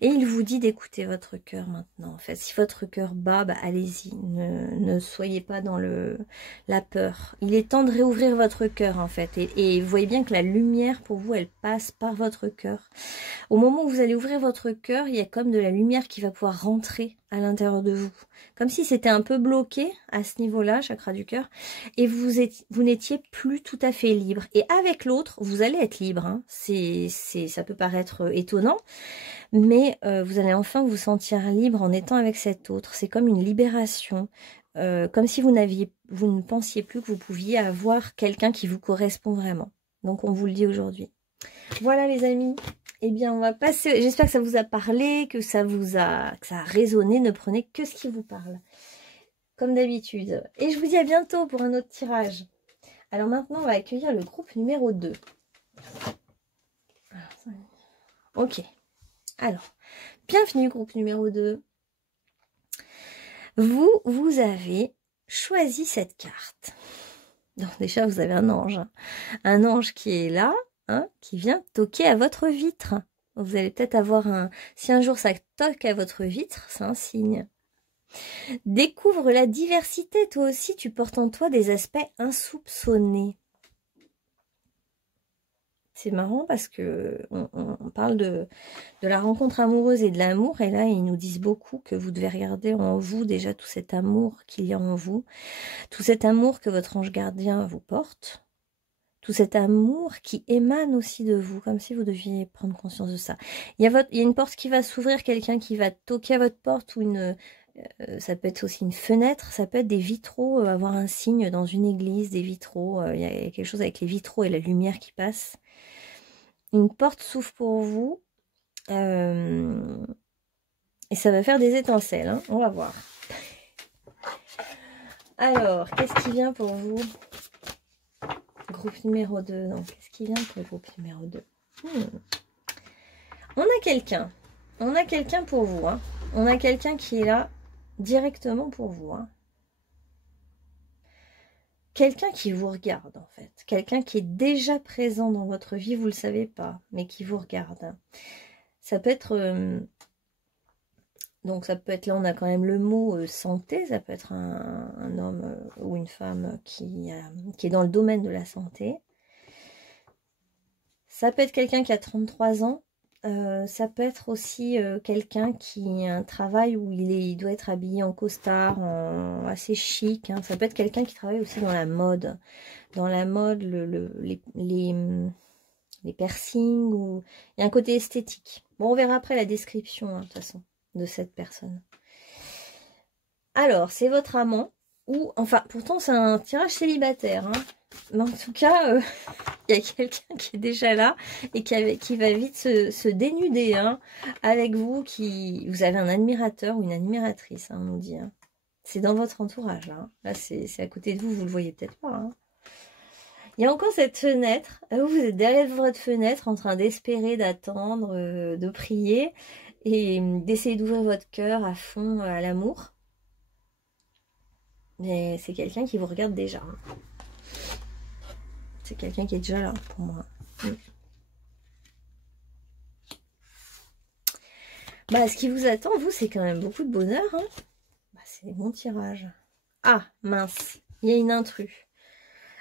Et il vous dit d'écouter votre cœur maintenant. En fait, si votre cœur bat, bah, allez-y. Ne soyez pas dans la peur. Il est temps de réouvrir votre cœur, en fait. Et vous voyez bien que la lumière, pour vous, elle passe par votre cœur. Au moment où vous allez ouvrir votre cœur, il y a comme de la lumière qui va pouvoir rentrer à l'intérieur de vous. Comme si c'était un peu bloqué à ce niveau-là, chakra du cœur. Et vous n'étiez plus tout à fait libre. Et avec l'autre, vous allez être libre. Hein. Ça peut paraître étonnant, mais vous allez enfin vous sentir libre en étant avec cet autre. C'est comme une libération. Comme si vous ne pensiez plus que vous pouviez avoir quelqu'un qui vous correspond vraiment. Donc on vous le dit aujourd'hui. Voilà les amis. Eh bien, on va passer. J'espère que ça vous a parlé, que ça a résonné. Ne prenez que ce qui vous parle, comme d'habitude. Et je vous dis à bientôt pour un autre tirage. Alors maintenant, on va accueillir le groupe numéro 2. Ok. Alors, bienvenue groupe numéro 2. Vous avez choisi cette carte. Donc déjà, vous avez un ange. Un ange qui est là. Hein, qui vient toquer à votre vitre. Vous allez peut-être avoir si un jour ça toque à votre vitre, c'est un signe. Découvre la diversité, toi aussi, tu portes en toi des aspects insoupçonnés. C'est marrant parce que on parle de la rencontre amoureuse et de l'amour, et là, ils nous disent beaucoup que vous devez regarder en vous déjà tout cet amour qu'il y a en vous, tout cet amour que votre ange gardien vous porte. Tout cet amour qui émane aussi de vous, comme si vous deviez prendre conscience de ça. Il y a une porte qui va s'ouvrir, quelqu'un qui va toquer à votre porte, ou ça peut être aussi une fenêtre, ça peut être des vitraux, avoir un signe dans une église, des vitraux, il y a quelque chose avec les vitraux et la lumière qui passe. Une porte s'ouvre pour vous, et ça va faire des étincelles, hein, on va voir. Alors, qu'est-ce qui vient pour vous ? Groupe numéro 2, non, qu'est-ce qui vient pour le groupe numéro 2 ? On a quelqu'un pour vous, hein. On a quelqu'un qui est là directement pour vous, hein. Quelqu'un qui vous regarde en fait, quelqu'un qui est déjà présent dans votre vie, vous ne le savez pas, mais qui vous regarde. Ça peut être, donc ça peut être, là on a quand même le mot santé, ça peut être un homme ou une femme qui est dans le domaine de la santé. Ça peut être quelqu'un qui a 33 ans. Ça peut être aussi quelqu'un qui a un travail où il doit être habillé en costard, assez chic. Hein. Ça peut être quelqu'un qui travaille aussi dans la mode. Dans la mode, les piercings. Il y a un côté esthétique. Bon, on verra après la description, hein, de toute façon, de cette personne. Alors, c'est votre amant. Ou, enfin, pourtant, c'est un tirage célibataire. Hein. Mais en tout cas, il y a quelqu'un qui est déjà là et qui va vite se dénuder, hein, avec vous. Vous avez un admirateur ou une admiratrice, hein, on nous dit. Hein. C'est dans votre entourage. Là, là c'est à côté de vous, vous ne le voyez peut-être pas. Hein. Il y a encore cette fenêtre. Vous êtes derrière votre fenêtre en train d'espérer, d'attendre, de prier et d'essayer d'ouvrir votre cœur à fond à l'amour. Mais c'est quelqu'un qui vous regarde déjà. Hein. C'est quelqu'un qui est déjà là pour moi. Bah, ce qui vous attend, vous, c'est quand même beaucoup de bonheur. Hein. Bah, c'est mon tirage. Ah, mince. Il y a une intruse.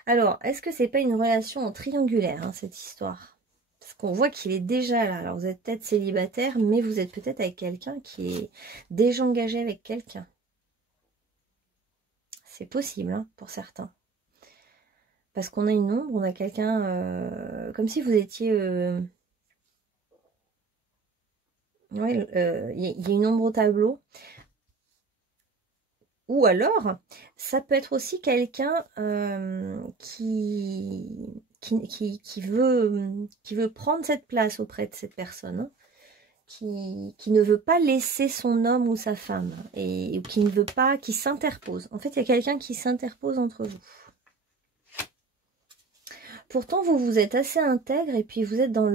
Alors, est-ce que c'est pas une relation triangulaire, hein, cette histoire? Parce qu'on voit qu'il est déjà là. Alors, vous êtes peut-être célibataire, mais vous êtes peut-être avec quelqu'un qui est déjà engagé avec quelqu'un. C'est possible, hein, pour certains. Parce qu'on a une ombre, on a quelqu'un... comme si vous étiez... Oui, il y a une ombre au tableau. Ou alors, ça peut être aussi quelqu'un qui veut prendre cette place auprès de cette personne. Hein, qui ne veut pas laisser son homme ou sa femme. Et qui ne veut pas, qui s'interpose. En fait, il y a quelqu'un qui s'interpose entre vous. Pourtant, vous êtes assez intègre et puis vous êtes dans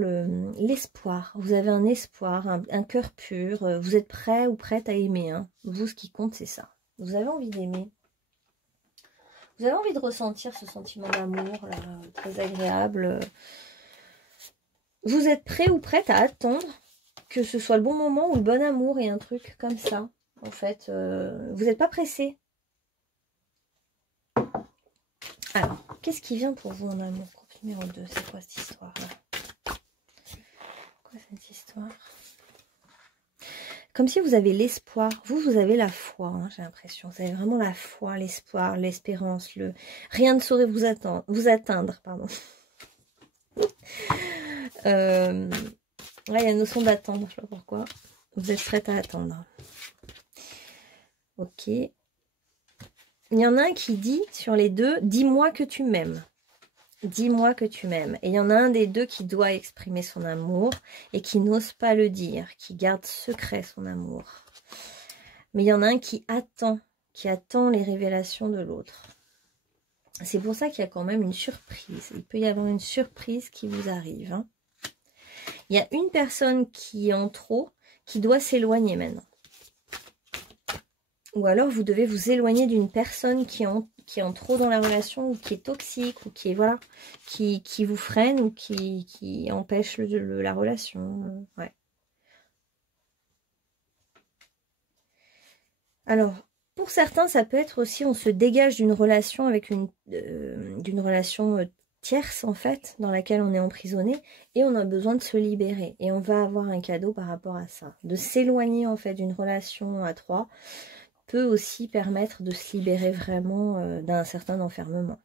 l'espoir. Vous avez un espoir, un cœur pur. Vous êtes prêt ou prête à aimer. Hein. Vous, ce qui compte, c'est ça. Vous avez envie d'aimer. Vous avez envie de ressentir ce sentiment d'amour, très agréable. Vous êtes prêt ou prête à attendre que ce soit le bon moment ou le bon amour et un truc comme ça. En fait, vous n'êtes pas pressé. Alors, qu'est-ce qui vient pour vous en amour? Groupe numéro 2, c'est quoi cette histoire-là? Quoi cette histoire? Comme si vous avez l'espoir. Vous avez la foi, hein, j'ai l'impression. Vous avez vraiment la foi, l'espoir, l'espérance. Rien ne saurait vous atteindre. Pardon. Là, il y a une notion d'attendre, je ne sais pas pourquoi. Vous êtes prête à attendre. Ok. Il y en a un qui dit sur les deux, dis-moi que tu m'aimes. Dis-moi que tu m'aimes. Et il y en a un des deux qui doit exprimer son amour et qui n'ose pas le dire, qui garde secret son amour. Mais il y en a un qui attend les révélations de l'autre. C'est pour ça qu'il y a quand même une surprise. Il peut y avoir une surprise qui vous arrive. Hein. Il y a une personne qui est en trop, qui doit s'éloigner maintenant. Ou alors vous devez vous éloigner d'une personne qui est en trop dans la relation, ou qui est toxique, ou qui est voilà, qui vous freine, ou qui empêche la relation. Ouais. Alors, pour certains, ça peut être aussi, on se dégage d'une relation avec d'une relation tierce, en fait, dans laquelle on est emprisonné, et on a besoin de se libérer. Et on va avoir un cadeau par rapport à ça. De s'éloigner, en fait, d'une relation à trois, peut aussi permettre de se libérer vraiment d'un certain enfermement.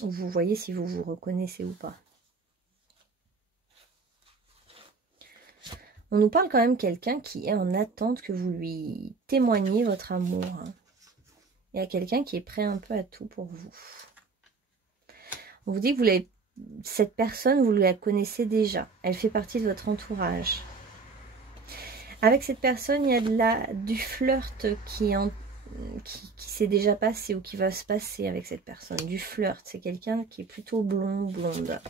Vous voyez si vous vous reconnaissez ou pas. On nous parle quand même quelqu'un qui est en attente que vous lui témoigniez votre amour. Hein. Il y a quelqu'un qui est prêt un peu à tout pour vous. On vous dit que cette personne, vous la connaissez déjà. Elle fait partie de votre entourage. Avec cette personne, il y a du flirt qui s'est déjà passé ou qui va se passer avec cette personne. Du flirt, c'est quelqu'un qui est plutôt blonde.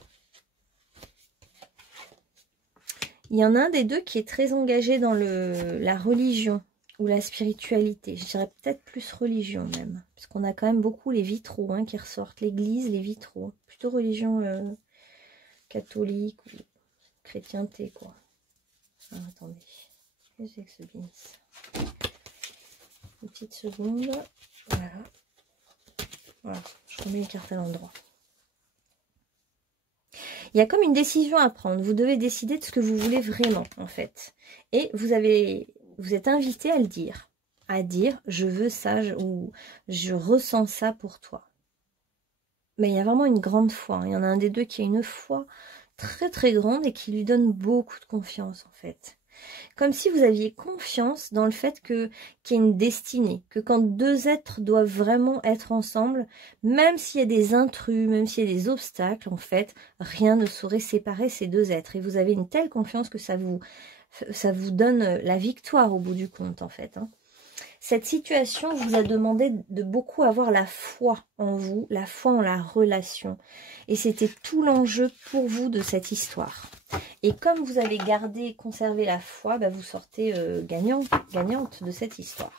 Il y en a un des deux qui est très engagé dans la religion ou la spiritualité. Je dirais peut-être plus religion même. Parce qu'on a quand même beaucoup les vitraux hein, qui ressortent. L'église, les vitraux. Plutôt religion catholique ou chrétienté quoi. Ah, attendez. Qu'est-ce que c'est que ce bins? Une petite seconde. Voilà. Voilà. Je remets les cartes à l'endroit. Il y a comme une décision à prendre. Vous devez décider de ce que vous voulez vraiment, en fait. Et vous êtes invité à le dire. À dire, je veux ça, ou je ressens ça pour toi. Mais il y a vraiment une grande foi. Il y en a un des deux qui a une foi très très grande et qui lui donne beaucoup de confiance, en fait. Comme si vous aviez confiance dans le fait qu'il y a une destinée, que quand deux êtres doivent vraiment être ensemble, même s'il y a des intrus, même s'il y a des obstacles, en fait, rien ne saurait séparer ces deux êtres. Et vous avez une telle confiance que ça vous donne la victoire au bout du compte, en fait. Hein. Cette situation vous a demandé de beaucoup avoir la foi en vous, la foi en la relation. Et c'était tout l'enjeu pour vous de cette histoire. Et comme vous avez gardé et conservé la foi, bah vous sortez gagnante de cette histoire.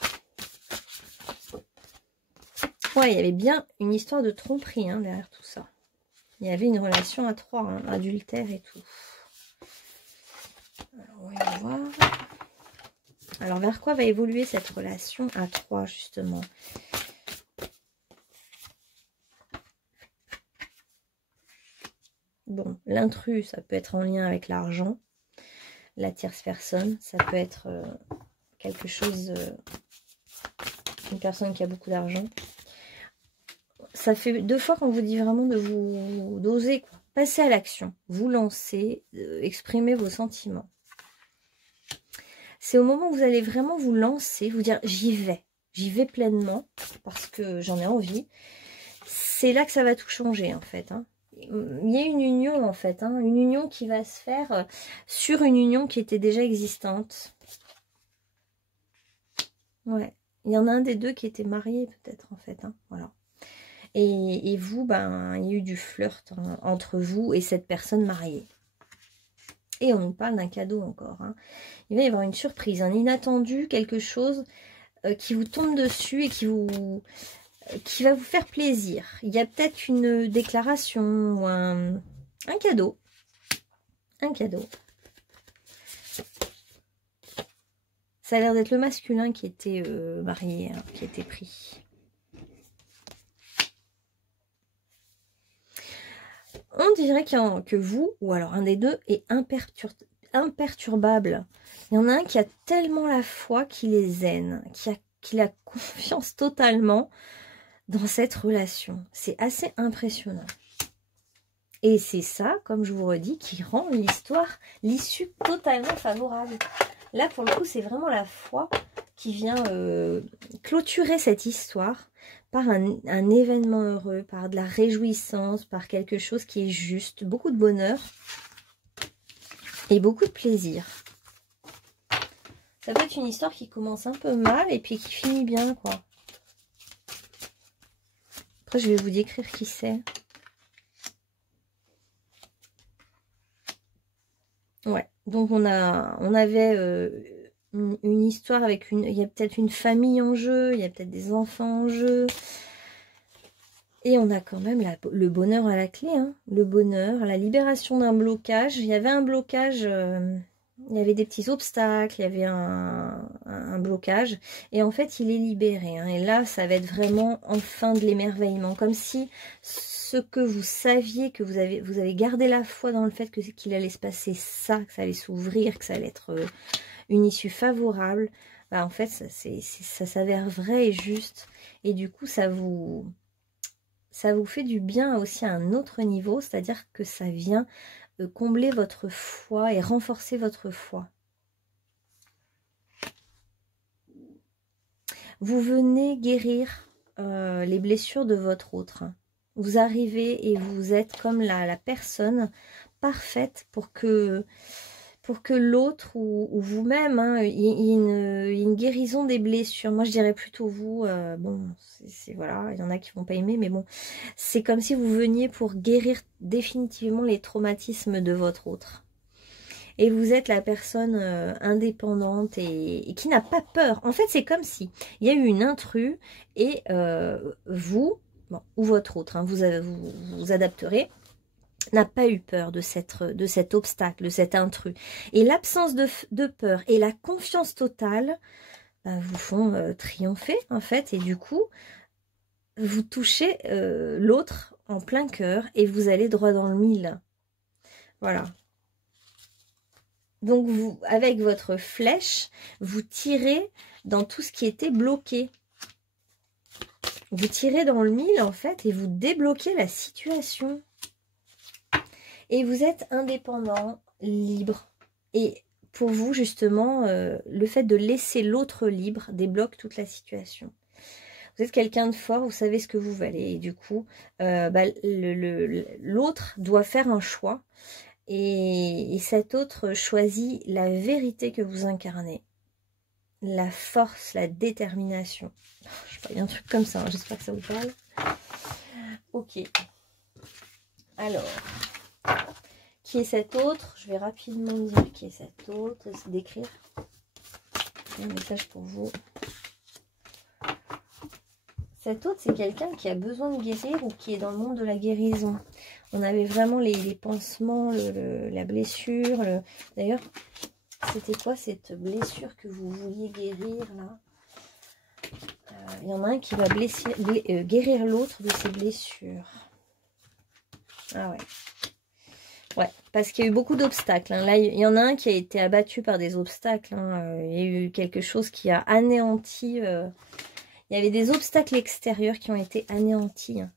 Ouais, il y avait bien une histoire de tromperie hein, derrière tout ça. Il y avait une relation à trois, hein, adultère et tout. Alors, on va voir. Alors, vers quoi va évoluer cette relation à trois, justement? Bon, l'intrus, ça peut être en lien avec l'argent. La tierce personne, ça peut être quelque chose... une personne qui a beaucoup d'argent. Ça fait 2 fois qu'on vous dit vraiment d'oser, quoi. Passer à l'action, vous lancer, exprimer vos sentiments. C'est au moment où vous allez vraiment vous lancer, vous dire j'y vais pleinement parce que j'en ai envie. C'est là que ça va tout changer en fait. Hein. Il y a une union en fait, hein, une union qui va se faire sur une union qui était déjà existante. Ouais, il y en a un des deux qui était marié peut-être en fait, hein, voilà. Et vous, ben, il y a eu du flirt hein, entre vous et cette personne mariée. Et on nous parle d'un cadeau encore. Hein. Il va y avoir une surprise, un inattendu, quelque chose qui vous tombe dessus et qui vous qui va vous faire plaisir. Il y a peut-être une déclaration ou un cadeau. Un cadeau. Ça a l'air d'être le masculin qui était marié, hein, qui était pris. On dirait que vous, ou alors un des deux, est imperturbable. Il y en a un qui a tellement la foi qu'il est zen, qu'il a confiance totalement dans cette relation. C'est assez impressionnant. Et c'est ça, comme je vous redis, qui rend l'issue totalement favorable. Là, pour le coup, c'est vraiment la foi qui vient clôturer cette histoire par un événement heureux, par de la réjouissance, par quelque chose qui est juste, beaucoup de bonheur et beaucoup de plaisir. Ça peut être une histoire qui commence un peu mal et puis qui finit bien, quoi. Après, je vais vous décrire qui c'est. Ouais, donc on avait une histoire avec il y a peut-être une famille en jeu, il y a peut-être des enfants en jeu. Et on a quand même le bonheur à la clé, hein. Le bonheur, la libération d'un blocage. Il y avait un blocage, il y avait des petits obstacles, il y avait un blocage. Et en fait, il est libéré, hein. Et là, ça va être vraiment enfin de l'émerveillement. Comme si ce que vous saviez, que vous avez gardé la foi dans le fait qu'il allait se passer ça, que ça allait s'ouvrir, que ça allait être une issue favorable. Bah, en fait, ça s'avère vrai et juste. Et du coup, ça vous fait du bien aussi à un autre niveau, c'est-à-dire que ça vient combler votre foi et renforcer votre foi. Vous venez guérir les blessures de votre autre. Vous arrivez et vous êtes comme la personne parfaite pour que l'autre ou vous-même, hein, il y ait une guérison des blessures. Moi, je dirais plutôt vous. Bon, voilà, il y en a qui vont pas aimer, mais bon, c'est comme si vous veniez pour guérir définitivement les traumatismes de votre autre. Et vous êtes la personne indépendante et qui n'a pas peur. En fait, c'est comme si il y a eu une intrus et vous, bon, ou votre autre, hein, vous adapterez, n'a pas eu peur de cet obstacle, de cet intrus. Et l'absence de peur et la confiance totale vous font triompher, en fait. Et du coup, vous touchez l'autre en plein cœur et vous allez droit dans le mille. Voilà. Donc, vous, avec votre flèche, vous tirez dans tout ce qui était bloqué. Vous tirez dans le mille, en fait, et vous débloquez la situation. Et vous êtes indépendant, libre. Et pour vous, justement, le fait de laisser l'autre libre débloque toute la situation. Vous êtes quelqu'un de fort, vous savez ce que vous valez. Et du coup, l'autre doit faire un choix. Et cet autre choisit la vérité que vous incarnez. La force, la détermination. Je sais pas, il y a un truc comme ça, hein, j'espère que ça vous parle. Ok. Alors... qui est cet autre? Je vais rapidement dire qui est cet autre, essayer d'écrire un message pour vous. Cet autre, c'est quelqu'un qui a besoin de guérir ou qui est dans le monde de la guérison. On avait vraiment les pansements, la blessure. D'ailleurs, c'était quoi cette blessure que vous vouliez guérir là? Il y en a un qui va guérir l'autre de ses blessures. Ah ouais. Ouais, parce qu'il y a eu beaucoup d'obstacles. Hein. Là, il y en a un qui a été abattu par des obstacles. Hein. Il y a eu quelque chose qui a anéanti. Il y avait des obstacles extérieurs qui ont été anéantis. Hein.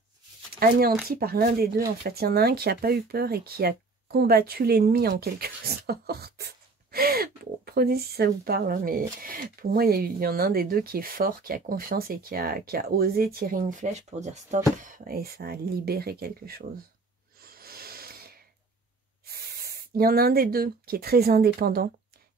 Anéantis par l'un des deux, en fait. Il y en a un qui n'a pas eu peur et qui a combattu l'ennemi, en quelque sorte. Bon, prenez si ça vous parle. Hein, mais pour moi, il y en a un des deux qui est fort, qui a confiance et qui a osé tirer une flèche pour dire stop. Et ça a libéré quelque chose. Il y en a un des deux qui est très indépendant,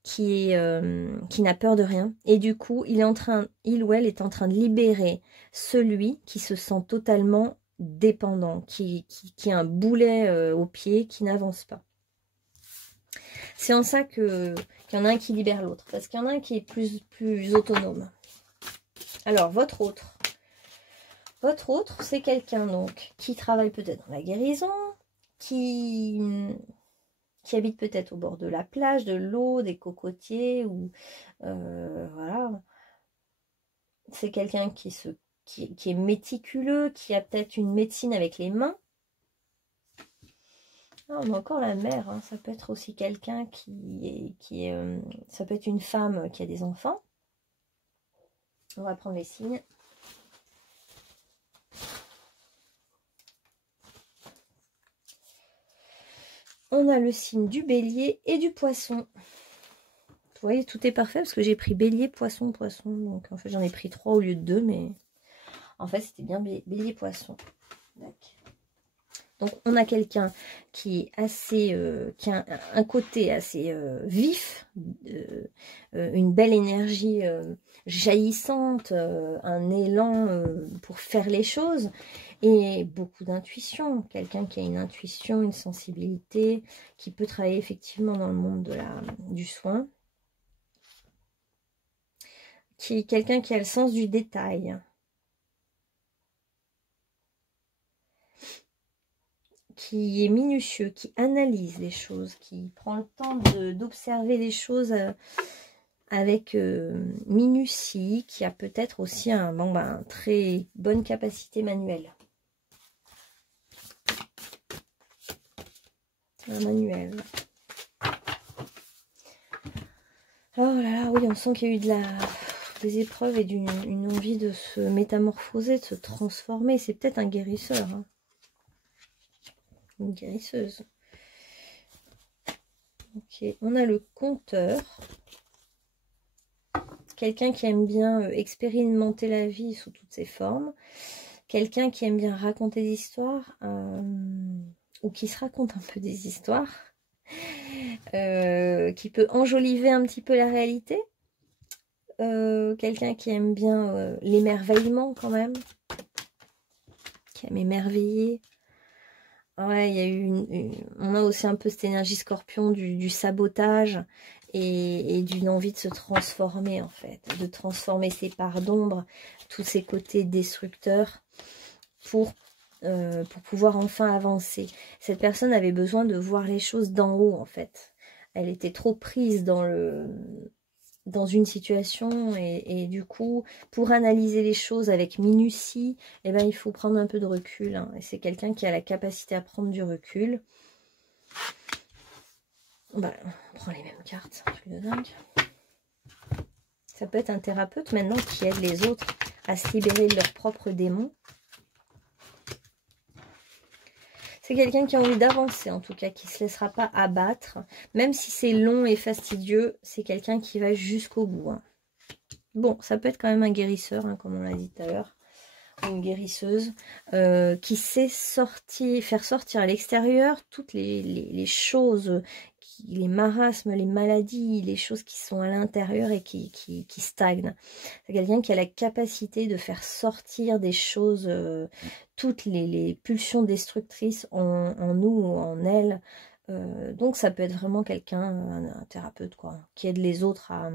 qui n'a peur de rien. Et du coup, il ou elle est en train de libérer celui qui se sent totalement dépendant, qui a un boulet au pied, qui n'avance pas. C'est en ça qu'il y en a un qui libère l'autre, parce qu'il y en a un qui est plus autonome. Alors, votre autre. Votre autre, c'est quelqu'un donc qui travaille peut-être dans la guérison, qui habite peut-être au bord de la plage, de l'eau, des cocotiers, ou voilà. C'est quelqu'un qui est méticuleux, qui a peut-être une médecine avec les mains. Ah, on a encore la mère, hein. Ça peut être aussi quelqu'un ça peut être une femme qui a des enfants. On va prendre les signes. On a le signe du bélier et du poisson. Vous voyez, tout est parfait parce que j'ai pris bélier, poisson, poisson. Donc en fait, j'en ai pris 3 au lieu de 2, mais en fait, c'était bien bélier, poisson. Donc on a quelqu'un qui est assez, qui a un côté assez vif, une belle énergie jaillissante, un élan pour faire les choses et beaucoup d'intuition. Quelqu'un qui a une intuition, une sensibilité, qui peut travailler effectivement dans le monde du soin. Quelqu'un qui a le sens du détail. Qui est minutieux, qui analyse les choses, qui prend le temps d'observer les choses avec minutie, qui a peut-être aussi une très bonne capacité manuelle. Un manuel. Oh là là, oui, on sent qu'il y a eu des épreuves et une envie de se métamorphoser, de se transformer. C'est peut-être un guérisseur, hein. Une guérisseuse. Ok, on a le conteur. Quelqu'un qui aime bien expérimenter la vie sous toutes ses formes. Quelqu'un qui aime bien raconter des histoires. Ou qui se raconte un peu des histoires. Qui peut enjoliver un petit peu la réalité. Quelqu'un qui aime bien l'émerveillement quand même. Qui aime émerveiller. Ouais, il y a eu on a aussi un peu cette énergie scorpion du sabotage et d'une envie de se transformer en fait, de transformer ses parts d'ombre, tous ses côtés destructeurs pour pouvoir enfin avancer. Cette personne avait besoin de voir les choses d'en haut en fait. Elle était trop prise dans une situation et du coup, pour analyser les choses avec minutie, eh ben, il faut prendre un peu de recul. Hein. Et c'est quelqu'un qui a la capacité à prendre du recul. Bah, on prend les mêmes cartes, un truc de dingue. Ça peut être un thérapeute maintenant qui aide les autres à se libérer de leurs propres démons. C'est quelqu'un qui a envie d'avancer, en tout cas, qui ne se laissera pas abattre. Même si c'est long et fastidieux, c'est quelqu'un qui va jusqu'au bout. Hein. Bon, ça peut être quand même un guérisseur, hein, comme on l'a dit tout à l'heure. Une guérisseuse qui sait faire sortir à l'extérieur toutes les choses, les marasmes, les maladies, les choses qui sont à l'intérieur et qui stagnent. C'est quelqu'un qui a la capacité de faire sortir des choses, toutes les pulsions destructrices en nous ou en elle. Donc ça peut être vraiment quelqu'un, un thérapeute quoi, qui aide les autres à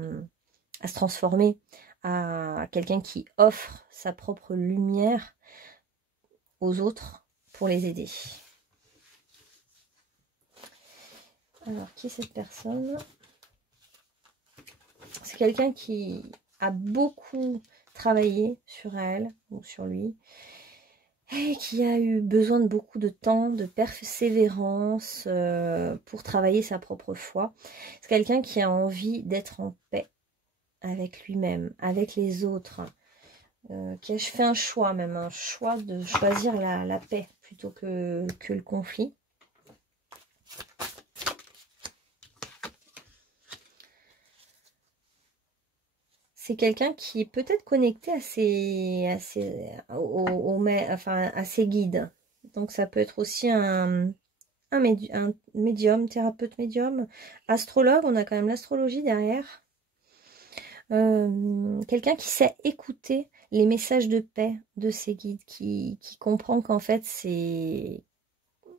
se transformer, à quelqu'un qui offre sa propre lumière aux autres pour les aider. Alors, qui est cette personne? C'est quelqu'un qui a beaucoup travaillé sur elle ou sur lui et qui a eu besoin de beaucoup de temps, de persévérance pour travailler sa propre foi. C'est quelqu'un qui a envie d'être en paix avec lui-même, avec les autres, qui a fait un choix, même un choix de choisir la paix plutôt que le conflit. C'est quelqu'un qui est peut-être connecté à ses guides. Donc ça peut être aussi un médium, thérapeute médium, astrologue, on a quand même l'astrologie derrière. Quelqu'un qui sait écouter les messages de paix de ses guides, qui comprend qu'en fait c'est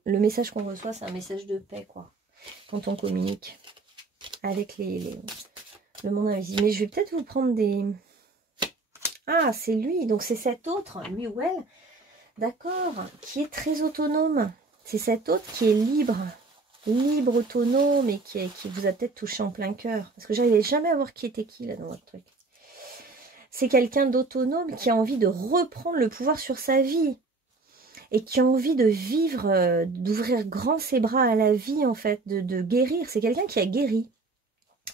le message qu'on reçoit, c'est un message de paix quoi, quand on communique avec le monde invisible. Mais je vais peut-être vous prendre Ah, c'est lui, donc c'est cet autre, lui ou elle, d'accord, qui est très autonome. C'est cet autre qui est libre, autonome, et qui vous a peut-être touché en plein cœur. Parce que j'arrivais jamais à voir qui était qui, là, dans votre truc. C'est quelqu'un d'autonome qui a envie de reprendre le pouvoir sur sa vie. Et qui a envie de vivre, d'ouvrir grand ses bras à la vie, en fait, de guérir. C'est quelqu'un qui a guéri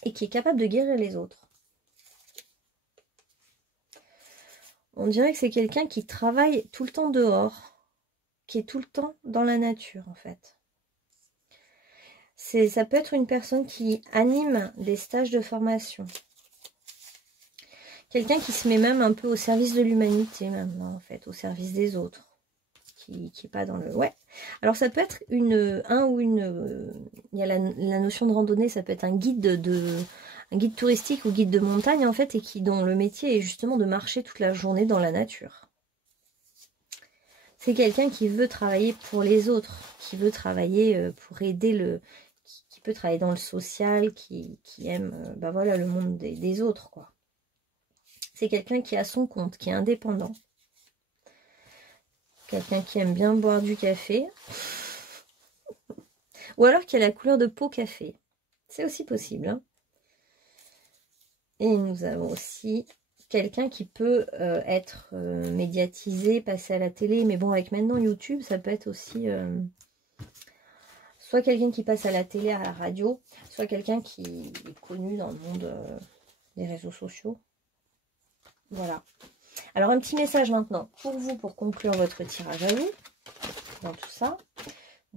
et qui est capable de guérir les autres. On dirait que c'est quelqu'un qui travaille tout le temps dehors, qui est tout le temps dans la nature, en fait. Ça peut être une personne qui anime des stages de formation. Quelqu'un qui se met même un peu au service de l'humanité, maintenant, en fait, au service des autres. Qui est pas dans le... Ouais. Alors, ça peut être il y a la notion de randonnée, ça peut être un guide un guide touristique ou guide de montagne, en fait, et dont le métier est justement de marcher toute la journée dans la nature. C'est quelqu'un qui veut travailler pour les autres, qui veut travailler pour aider qui peut travailler dans le social, qui aime voilà, le monde des autres, quoi. C'est quelqu'un qui a son compte, qui est indépendant. Quelqu'un qui aime bien boire du café. Ou alors qui a la couleur de peau café. C'est aussi possible, hein. Et nous avons aussi quelqu'un qui peut être médiatisé, passer à la télé. Mais bon, avec maintenant YouTube, ça peut être aussi soit quelqu'un qui passe à la télé, à la radio, soit quelqu'un qui est connu dans le monde des réseaux sociaux. Voilà. Alors, un petit message maintenant pour vous, pour conclure votre tirage à vous, dans tout ça.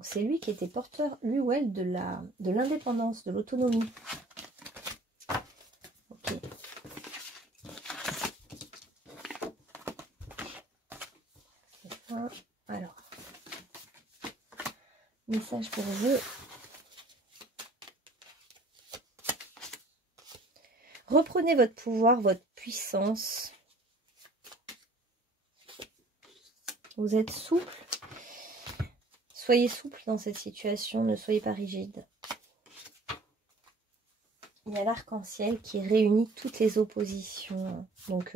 C'est lui qui était porteur, lui ou elle, de l'indépendance, de l'autonomie. Ok. Alors, message pour vous. Reprenez votre pouvoir, votre puissance. Vous êtes souple. Soyez souple dans cette situation, ne soyez pas rigide. Il y a l'arc-en-ciel qui réunit toutes les oppositions. Donc,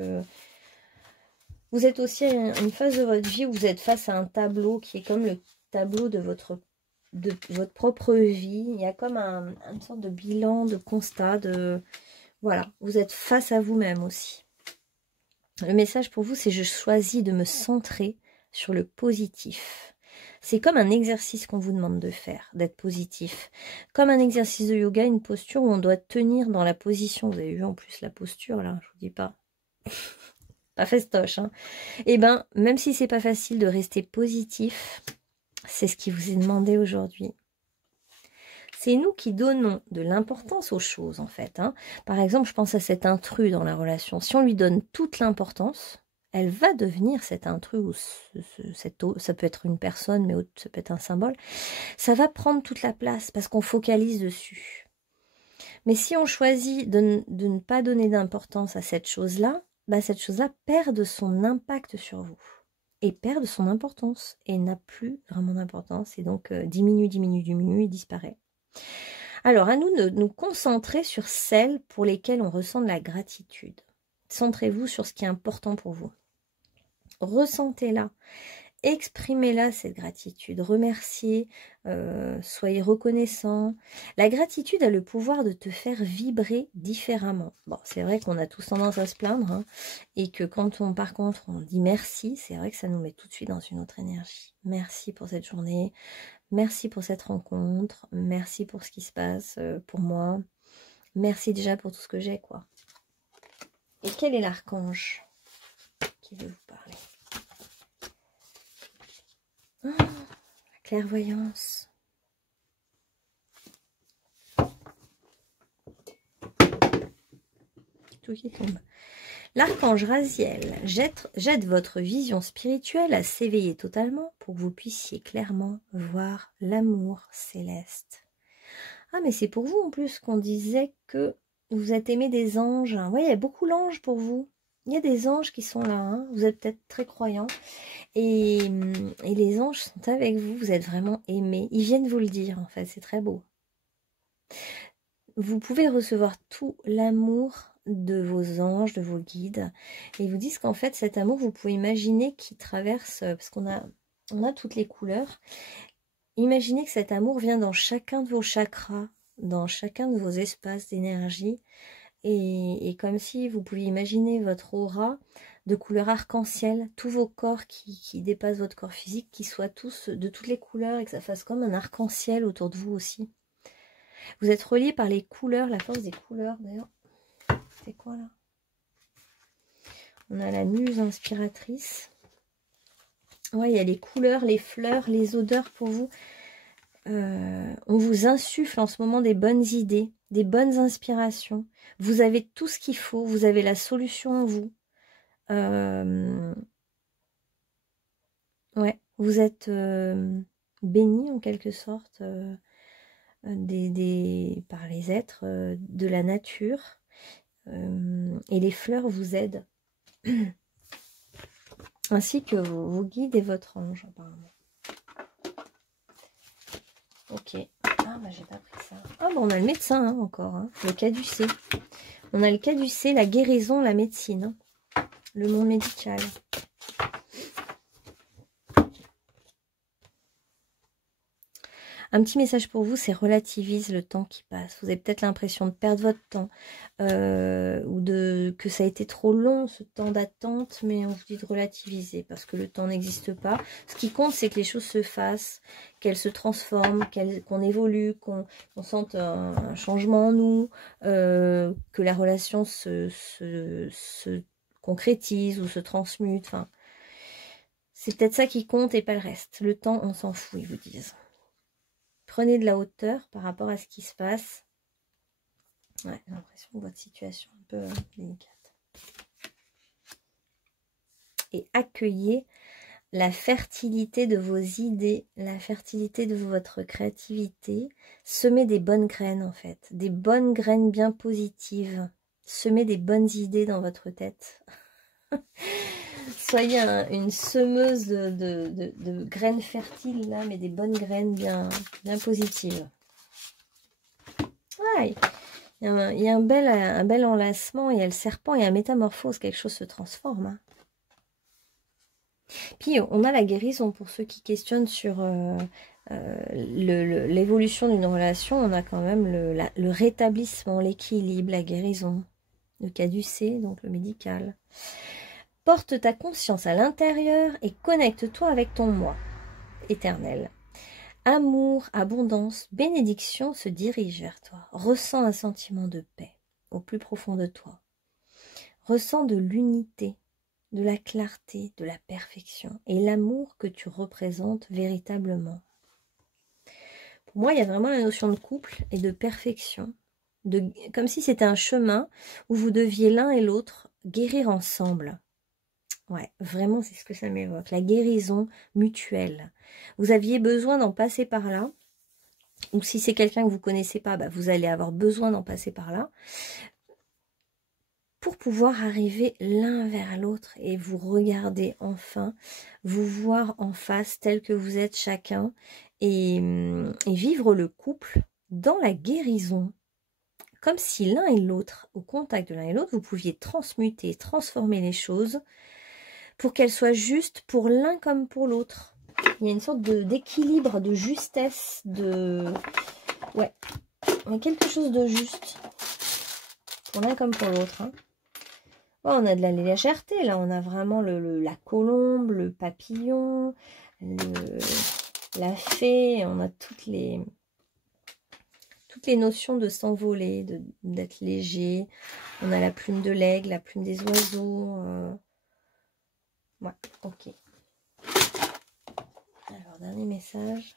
vous êtes aussi à une phase de votre vie où vous êtes face à un tableau qui est comme le tableau de votre propre vie. Il y a comme une sorte de bilan, de constat, voilà, vous êtes face à vous-même aussi. Le message pour vous, c'est je choisis de me centrer sur le positif. C'est comme un exercice qu'on vous demande de faire, d'être positif. Comme un exercice de yoga, une posture où on doit tenir dans la position. Vous avez vu en plus la posture là, je vous dis pas. Pas festoche, hein. Et ben, même si c'est pas facile de rester positif, c'est ce qui vous est demandé aujourd'hui. C'est nous qui donnons de l'importance aux choses, en fait, hein. Par exemple, je pense à cet intrus dans la relation. Si on lui donne toute l'importance, elle va devenir cet intrus, ou ça peut être une personne, mais ça peut être un symbole. Ça va prendre toute la place parce qu'on focalise dessus. Mais si on choisit de ne pas donner d'importance à cette chose-là, cette chose-là perd de son impact sur vous. Et perd de son importance. Et n'a plus vraiment d'importance. Et donc diminue et disparaît. Alors, à nous de nous concentrer sur celles pour lesquelles on ressent de la gratitude. Centrez-vous sur ce qui est important pour vous. Ressentez-la. Exprimez-la, cette gratitude. Remerciez, soyez reconnaissant. La gratitude a le pouvoir de te faire vibrer différemment. Bon, c'est vrai qu'on a tous tendance à se plaindre, hein, et que quand par contre, on dit merci, c'est vrai que ça nous met tout de suite dans une autre énergie. Merci pour cette journée. Merci pour cette rencontre. Merci pour ce qui se passe pour moi. Merci déjà pour tout ce que j'ai, quoi. Et quel est l'archange qui veut vous parler? Oh, la clairvoyance. Tout qui tombe. L'archange Raziel jette votre vision spirituelle à s'éveiller totalement pour que vous puissiez clairement voir l'amour céleste. Ah, mais c'est pour vous en plus qu'on disait que vous êtes aimé des anges. Oui, il y a beaucoup d'anges pour vous. Il y a des anges qui sont là, hein. Vous êtes peut-être très croyants. Et les anges sont avec vous. Vous êtes vraiment aimés. Ils viennent vous le dire, en fait. C'est très beau. Vous pouvez recevoir tout l'amour de vos anges, de vos guides. Et ils vous disent qu'en fait, cet amour, vous pouvez imaginer qu'il traverse, parce qu'on a toutes les couleurs. Imaginez que cet amour vient dans chacun de vos chakras, dans chacun de vos espaces d'énergie. Et comme si vous pouviez imaginer votre aura de couleur arc-en-ciel, tous vos corps qui dépassent votre corps physique, qui soient tous de toutes les couleurs et que ça fasse comme un arc-en-ciel autour de vous aussi. Vous êtes reliés par les couleurs, la force des couleurs d'ailleurs. C'est quoi là? On a la muse inspiratrice. Ouais, il y a les couleurs, les fleurs, les odeurs pour vous. On vous insuffle en ce moment des bonnes idées, des bonnes inspirations. Vous avez tout ce qu'il faut, vous avez la solution en vous. Ouais, vous êtes bénis en quelque sorte par les êtres de la nature. Et les fleurs vous aident. Ainsi que vos guides et votre ange, apparemment. Ok. Ah, bah j'ai pas pris ça. Ah, bah on a le médecin hein, encore. Hein. Le caducée. On a le caducée, la guérison, la médecine. Hein. Le monde médical. Un petit message pour vous, c'est relativise le temps qui passe. Vous avez peut-être l'impression de perdre votre temps ou que ça a été trop long, ce temps d'attente, mais on vous dit de relativiser parce que le temps n'existe pas. Ce qui compte, c'est que les choses se fassent, qu'elles se transforment, qu'on évolue, qu'on sente un changement en nous, que la relation se concrétise ou se transmute. Enfin, c'est peut-être ça qui compte et pas le reste. Le temps, on s'en fout, ils vous disent. Prenez de la hauteur par rapport à ce qui se passe. Ouais, j'ai l'impression que votre situation est un peu délicate. Et accueillez la fertilité de vos idées, la fertilité de votre créativité. Semez des bonnes graines en fait, des bonnes graines bien positives. Semez des bonnes idées dans votre tête. Soyez une semeuse de graines fertiles, là, mais des bonnes graines bien positives. Ouais, il y a un bel enlacement, il y a le serpent, il y a la métamorphose, quelque chose se transforme. Hein. Puis, on a la guérison pour ceux qui questionnent sur l'évolution d'une relation. On a quand même le rétablissement, l'équilibre, la guérison, le caducée, donc le médical. Porte ta conscience à l'intérieur et connecte-toi avec ton moi éternel. Amour, abondance, bénédiction se dirigent vers toi. Ressens un sentiment de paix au plus profond de toi. Ressens de l'unité, de la clarté, de la perfection et l'amour que tu représentes véritablement. Pour moi, il y a vraiment la notion de couple et de perfection. Comme si c'était un chemin où vous deviez l'un et l'autre guérir ensemble. Ouais, vraiment, c'est ce que ça m'évoque. La guérison mutuelle. Vous aviez besoin d'en passer par là. Ou si c'est quelqu'un que vous ne connaissez pas, bah, vous allez avoir besoin d'en passer par là. Pour pouvoir arriver l'un vers l'autre et vous regarder enfin, vous voir en face tel que vous êtes chacun. Et vivre le couple dans la guérison. Comme si l'un et l'autre, au contact de l'un et l'autre, vous pouviez transmuter, transformer les choses pour qu'elle soit juste pour l'un comme pour l'autre. Il y a une sorte d'équilibre, de justesse, ouais, il y a quelque chose de juste pour l'un comme pour l'autre. Hein. Oh, on a de la légèreté, là, on a vraiment la colombe, le papillon, la fée, on a toutes les notions de s'envoler, d'être léger. On a la plume de l'aigle, la plume des oiseaux. Ouais, ok. Alors, dernier message.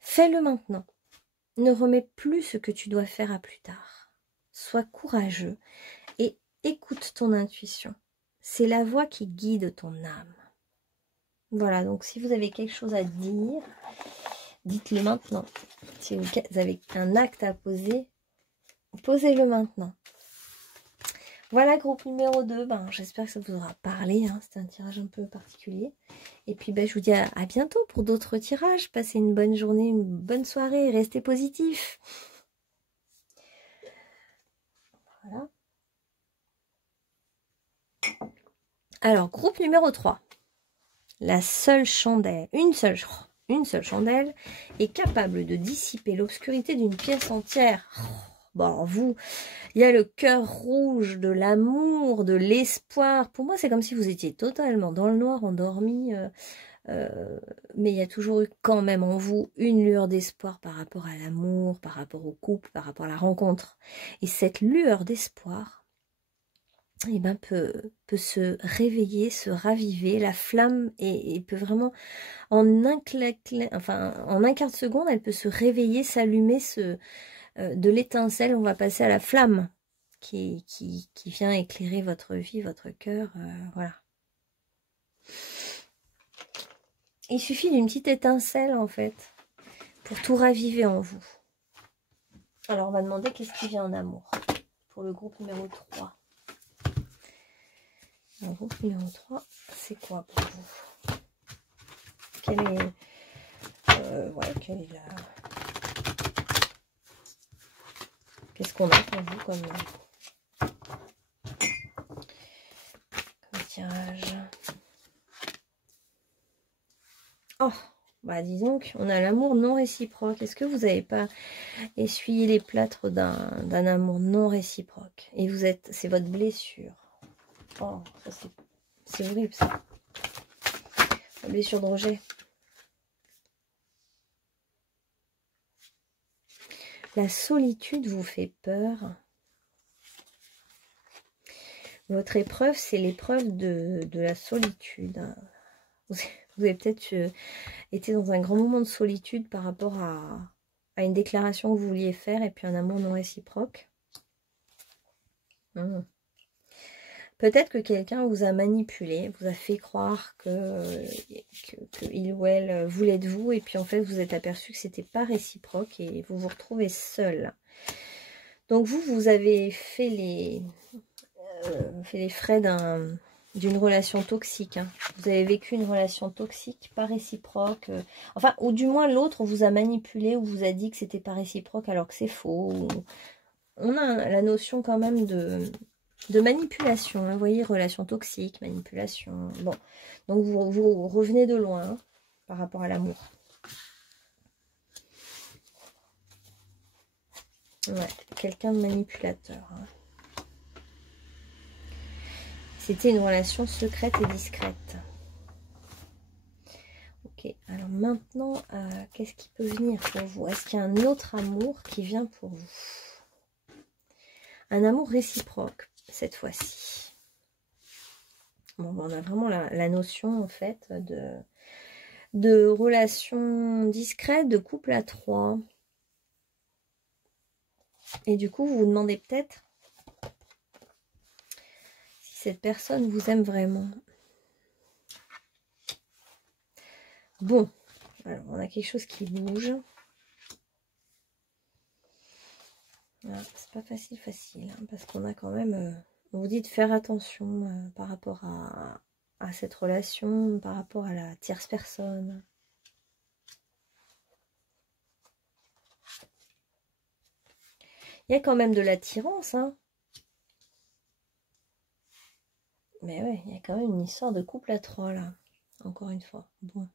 Fais-le maintenant. Ne remets plus ce que tu dois faire à plus tard. Sois courageux et écoute ton intuition. C'est la voix qui guide ton âme. Voilà, donc si vous avez quelque chose à dire, dites-le maintenant. Si vous avez un acte à poser, posez-le maintenant. Voilà, groupe numéro 2. Ben, j'espère que ça vous aura parlé. Hein. C'était un tirage un peu particulier. Et puis, ben, je vous dis à bientôt pour d'autres tirages. Passez une bonne journée, une bonne soirée. Restez positifs. Voilà. Alors, groupe numéro 3. La seule chandelle, une seule chandelle est capable de dissiper l'obscurité d'une pièce entière. Bon, vous, il y a le cœur rouge de l'amour, de l'espoir. Pour moi, c'est comme si vous étiez totalement dans le noir, endormi. Mais il y a toujours eu quand même en vous une lueur d'espoir par rapport à l'amour, par rapport au couple, par rapport à la rencontre. Et cette lueur d'espoir, eh ben, peut se réveiller, se raviver. La flamme et peut vraiment, en un quart de seconde, elle peut se réveiller, s'allumer, de l'étincelle, on va passer à la flamme qui vient éclairer votre vie, votre cœur, voilà. Il suffit d'une petite étincelle, en fait, pour tout raviver en vous. Alors, on va demander qu'est-ce qui vient en amour pour le groupe numéro 3. Le groupe numéro 3, c'est quoi pour vous? Quelle est la... Qu'est-ce qu'on a pour vous comme tirage? Oh, bah dis donc, on a l'amour non réciproque. Est-ce que vous n'avez pas essuyé les plâtres d'un amour non réciproque? Et vous êtes, c'est votre blessure. Oh, ça c'est horrible ça. La blessure de rejet. La solitude vous fait peur. Votre épreuve, c'est l'épreuve de la solitude. Vous avez peut-être été dans un grand moment de solitude par rapport à une déclaration que vous vouliez faire et puis un amour non réciproque. Peut-être que quelqu'un vous a manipulé, vous a fait croire que il ou elle voulait de vous et puis en fait vous êtes aperçu que c'était pas réciproque et vous vous retrouvez seul. Donc vous avez fait les frais d'une relation toxique. Hein. Vous avez vécu une relation toxique, pas réciproque. Enfin, ou du moins l'autre vous a manipulé ou vous a dit que c'était pas réciproque alors que c'est faux. On a la notion quand même de manipulation. Hein. Vous voyez, relation toxique, manipulation. Bon, donc vous revenez de loin hein, par rapport à l'amour. Ouais, quelqu'un de manipulateur. Hein. C'était une relation secrète et discrète. Ok, alors maintenant, qu'est-ce qui peut venir pour vous? Est-ce qu'il y a un autre amour qui vient pour vous? Un amour réciproque, cette fois-ci. Bon, on a vraiment la notion, en fait, de relation discrète, de couple à trois. Et du coup, vous vous demandez peut-être si cette personne vous aime vraiment. Bon, alors on a quelque chose qui bouge. C'est pas facile, hein, parce qu'on a quand même... on vous dit de faire attention par rapport à cette relation, par rapport à la tierce personne. Il y a quand même de l'attirance, hein. Mais ouais, il y a quand même une histoire de couple à trois, là. Encore une fois. Bon.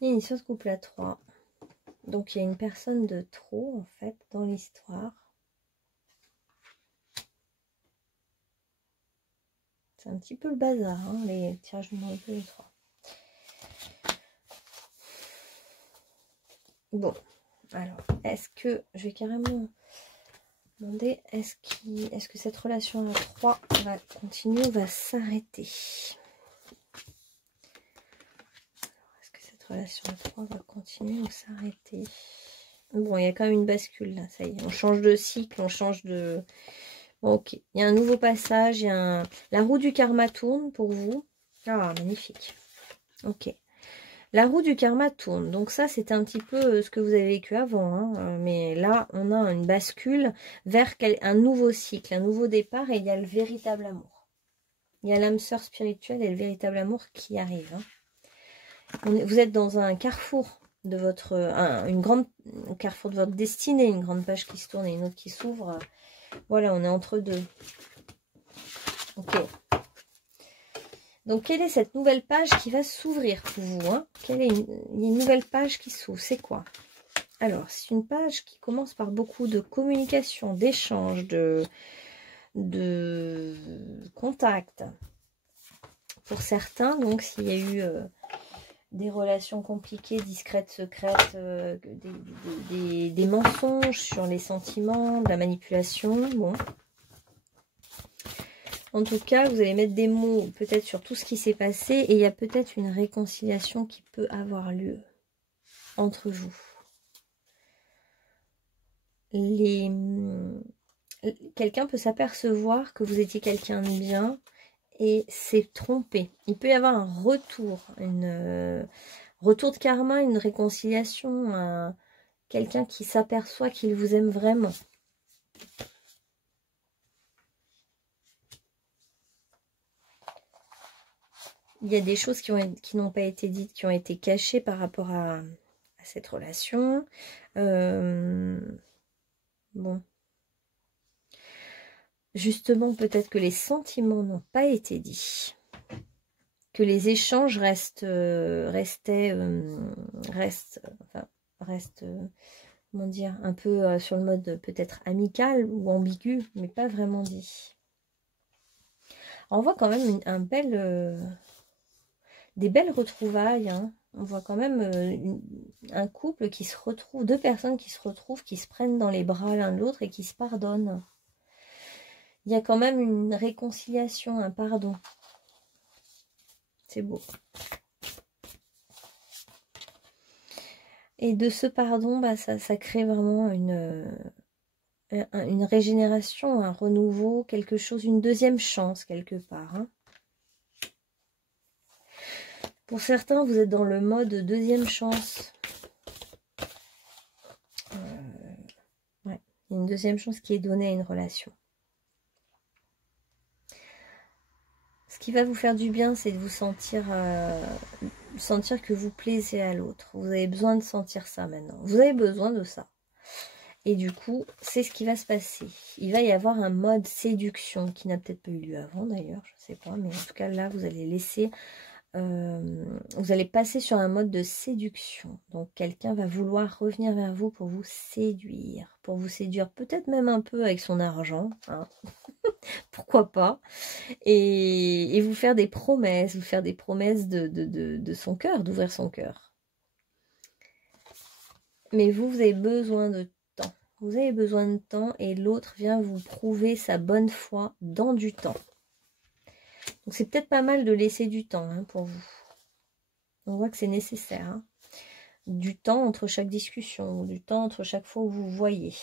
Il y a une histoire de couple à trois. Donc, il y a une personne de trop, en fait, dans l'histoire. C'est un petit peu le bazar, hein, les tirages numéro 2 et 3. Bon. Alors, est-ce que... Je vais carrément demander, est-ce que cette relation à 3 va continuer ou va s'arrêter? Est-ce que cette relation à 3 va continuer ou s'arrêter? Bon, il y a quand même une bascule là, ça y est. On change de cycle, on change de... Bon, ok, il y a un nouveau passage, il y a la roue du karma tourne pour vous. Ah, magnifique. Ok. La roue du karma tourne. Donc ça, c'était un petit peu ce que vous avez vécu avant. Hein. Mais là, on a une bascule vers un nouveau cycle, un nouveau départ. Et il y a le véritable amour. Il y a l'âme sœur spirituelle et le véritable amour qui arrive. Hein. Vous êtes dans un carrefour de votre... un carrefour de votre destinée. Une grande page qui se tourne et une autre qui s'ouvre. Voilà, on est entre deux. Ok. Donc, quelle est cette nouvelle page qui va s'ouvrir pour vous, hein? Il y a une nouvelle page qui s'ouvre. C'est quoi? Alors, c'est une page qui commence par beaucoup de communication, d'échange, de contact. Pour certains, donc, s'il y a eu des relations compliquées, discrètes, secrètes, des mensonges sur les sentiments, de la manipulation, bon... En tout cas, vous allez mettre des mots peut-être sur tout ce qui s'est passé et il y a peut-être une réconciliation qui peut avoir lieu entre vous. Quelqu'un peut s'apercevoir que vous étiez quelqu'un de bien et s'est trompé. Il peut y avoir un retour, retour de karma, une réconciliation, quelqu'un qui s'aperçoit qu'il vous aime vraiment. Il y a des choses qui n'ont pas été dites, qui ont été cachées par rapport à cette relation. Bon. Justement, peut-être que les sentiments n'ont pas été dits. Que les échanges restent, comment dire, un peu sur le mode peut-être amical ou ambigu, mais pas vraiment dit. On voit quand même des belles retrouvailles. Hein. On voit quand même un couple qui se retrouve, deux personnes qui se retrouvent, qui se prennent dans les bras l'un de l'autre et qui se pardonnent. Il y a quand même une réconciliation, un pardon. C'est beau. Et de ce pardon, bah, ça crée vraiment une régénération, un renouveau, quelque chose, une deuxième chance quelque part. Hein. Pour certains, vous êtes dans le mode deuxième chance. Ouais, il y a une deuxième chance qui est donnée à une relation. Ce qui va vous faire du bien, c'est de vous sentir que vous plaisez à l'autre. Vous avez besoin de sentir ça maintenant. Vous avez besoin de ça. Et du coup, c'est ce qui va se passer. Il va y avoir un mode séduction qui n'a peut-être pas eu lieu avant d'ailleurs, je ne sais pas. Mais en tout cas, là, vous allez laisser... vous allez passer sur un mode de séduction. Donc, quelqu'un va vouloir revenir vers vous pour vous séduire. Pour vous séduire peut-être même un peu avec son argent. Hein. Pourquoi pas. Et vous faire des promesses. Vous faire des promesses de son cœur, d'ouvrir son cœur. Mais vous avez besoin de temps. Vous avez besoin de temps et l'autre vient vous prouver sa bonne foi dans du temps. Donc, c'est peut-être pas mal de laisser du temps hein, pour vous. On voit que c'est nécessaire. Hein. Du temps entre chaque discussion, du temps entre chaque fois où vous voyez.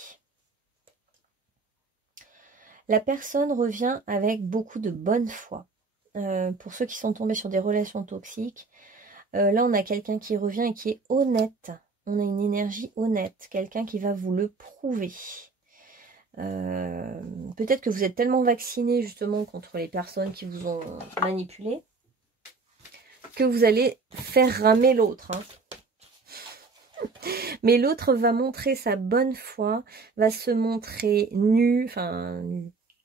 La personne revient avec beaucoup de bonne foi. Pour ceux qui sont tombés sur des relations toxiques, là on a quelqu'un qui revient et qui est honnête. On a une énergie honnête, quelqu'un qui va vous le prouver. Peut-être que vous êtes tellement vacciné justement contre les personnes qui vous ont manipulé que vous allez faire ramer l'autre. Hein. Mais l'autre va montrer sa bonne foi, va se montrer nu, enfin,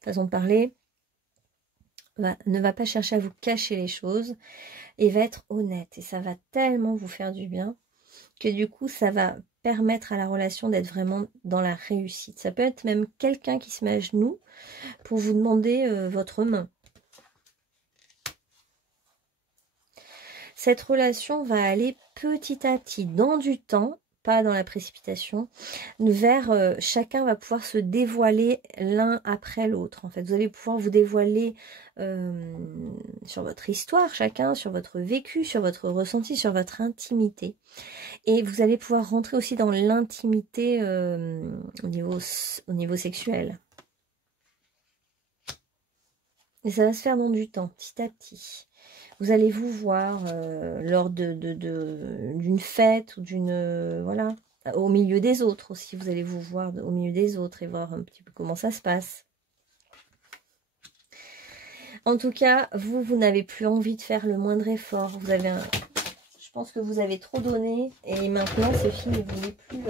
façon de parler, ne va pas chercher à vous cacher les choses et va être honnête. Et ça va tellement vous faire du bien que du coup, ça va permettre à la relation d'être vraiment dans la réussite. Ça peut être même quelqu'un qui se met à genoux pour vous demander votre main. Cette relation va aller petit à petit dans du temps, pas dans la précipitation, vers chacun va pouvoir se dévoiler l'un après l'autre. En fait, vous allez pouvoir vous dévoiler sur votre histoire, chacun, sur votre vécu, sur votre ressenti, sur votre intimité. Et vous allez pouvoir rentrer aussi dans l'intimité au niveau sexuel. Et ça va se faire dans du temps, petit à petit. Vous allez vous voir lors d'une fête ou d'une... voilà, au milieu des autres aussi. Vous allez vous voir au milieu des autres et voir un petit peu comment ça se passe. En tout cas, vous n'avez plus envie de faire le moindre effort. Vous avez je pense que vous avez trop donné et maintenant c'est fini. Vous voulez plus...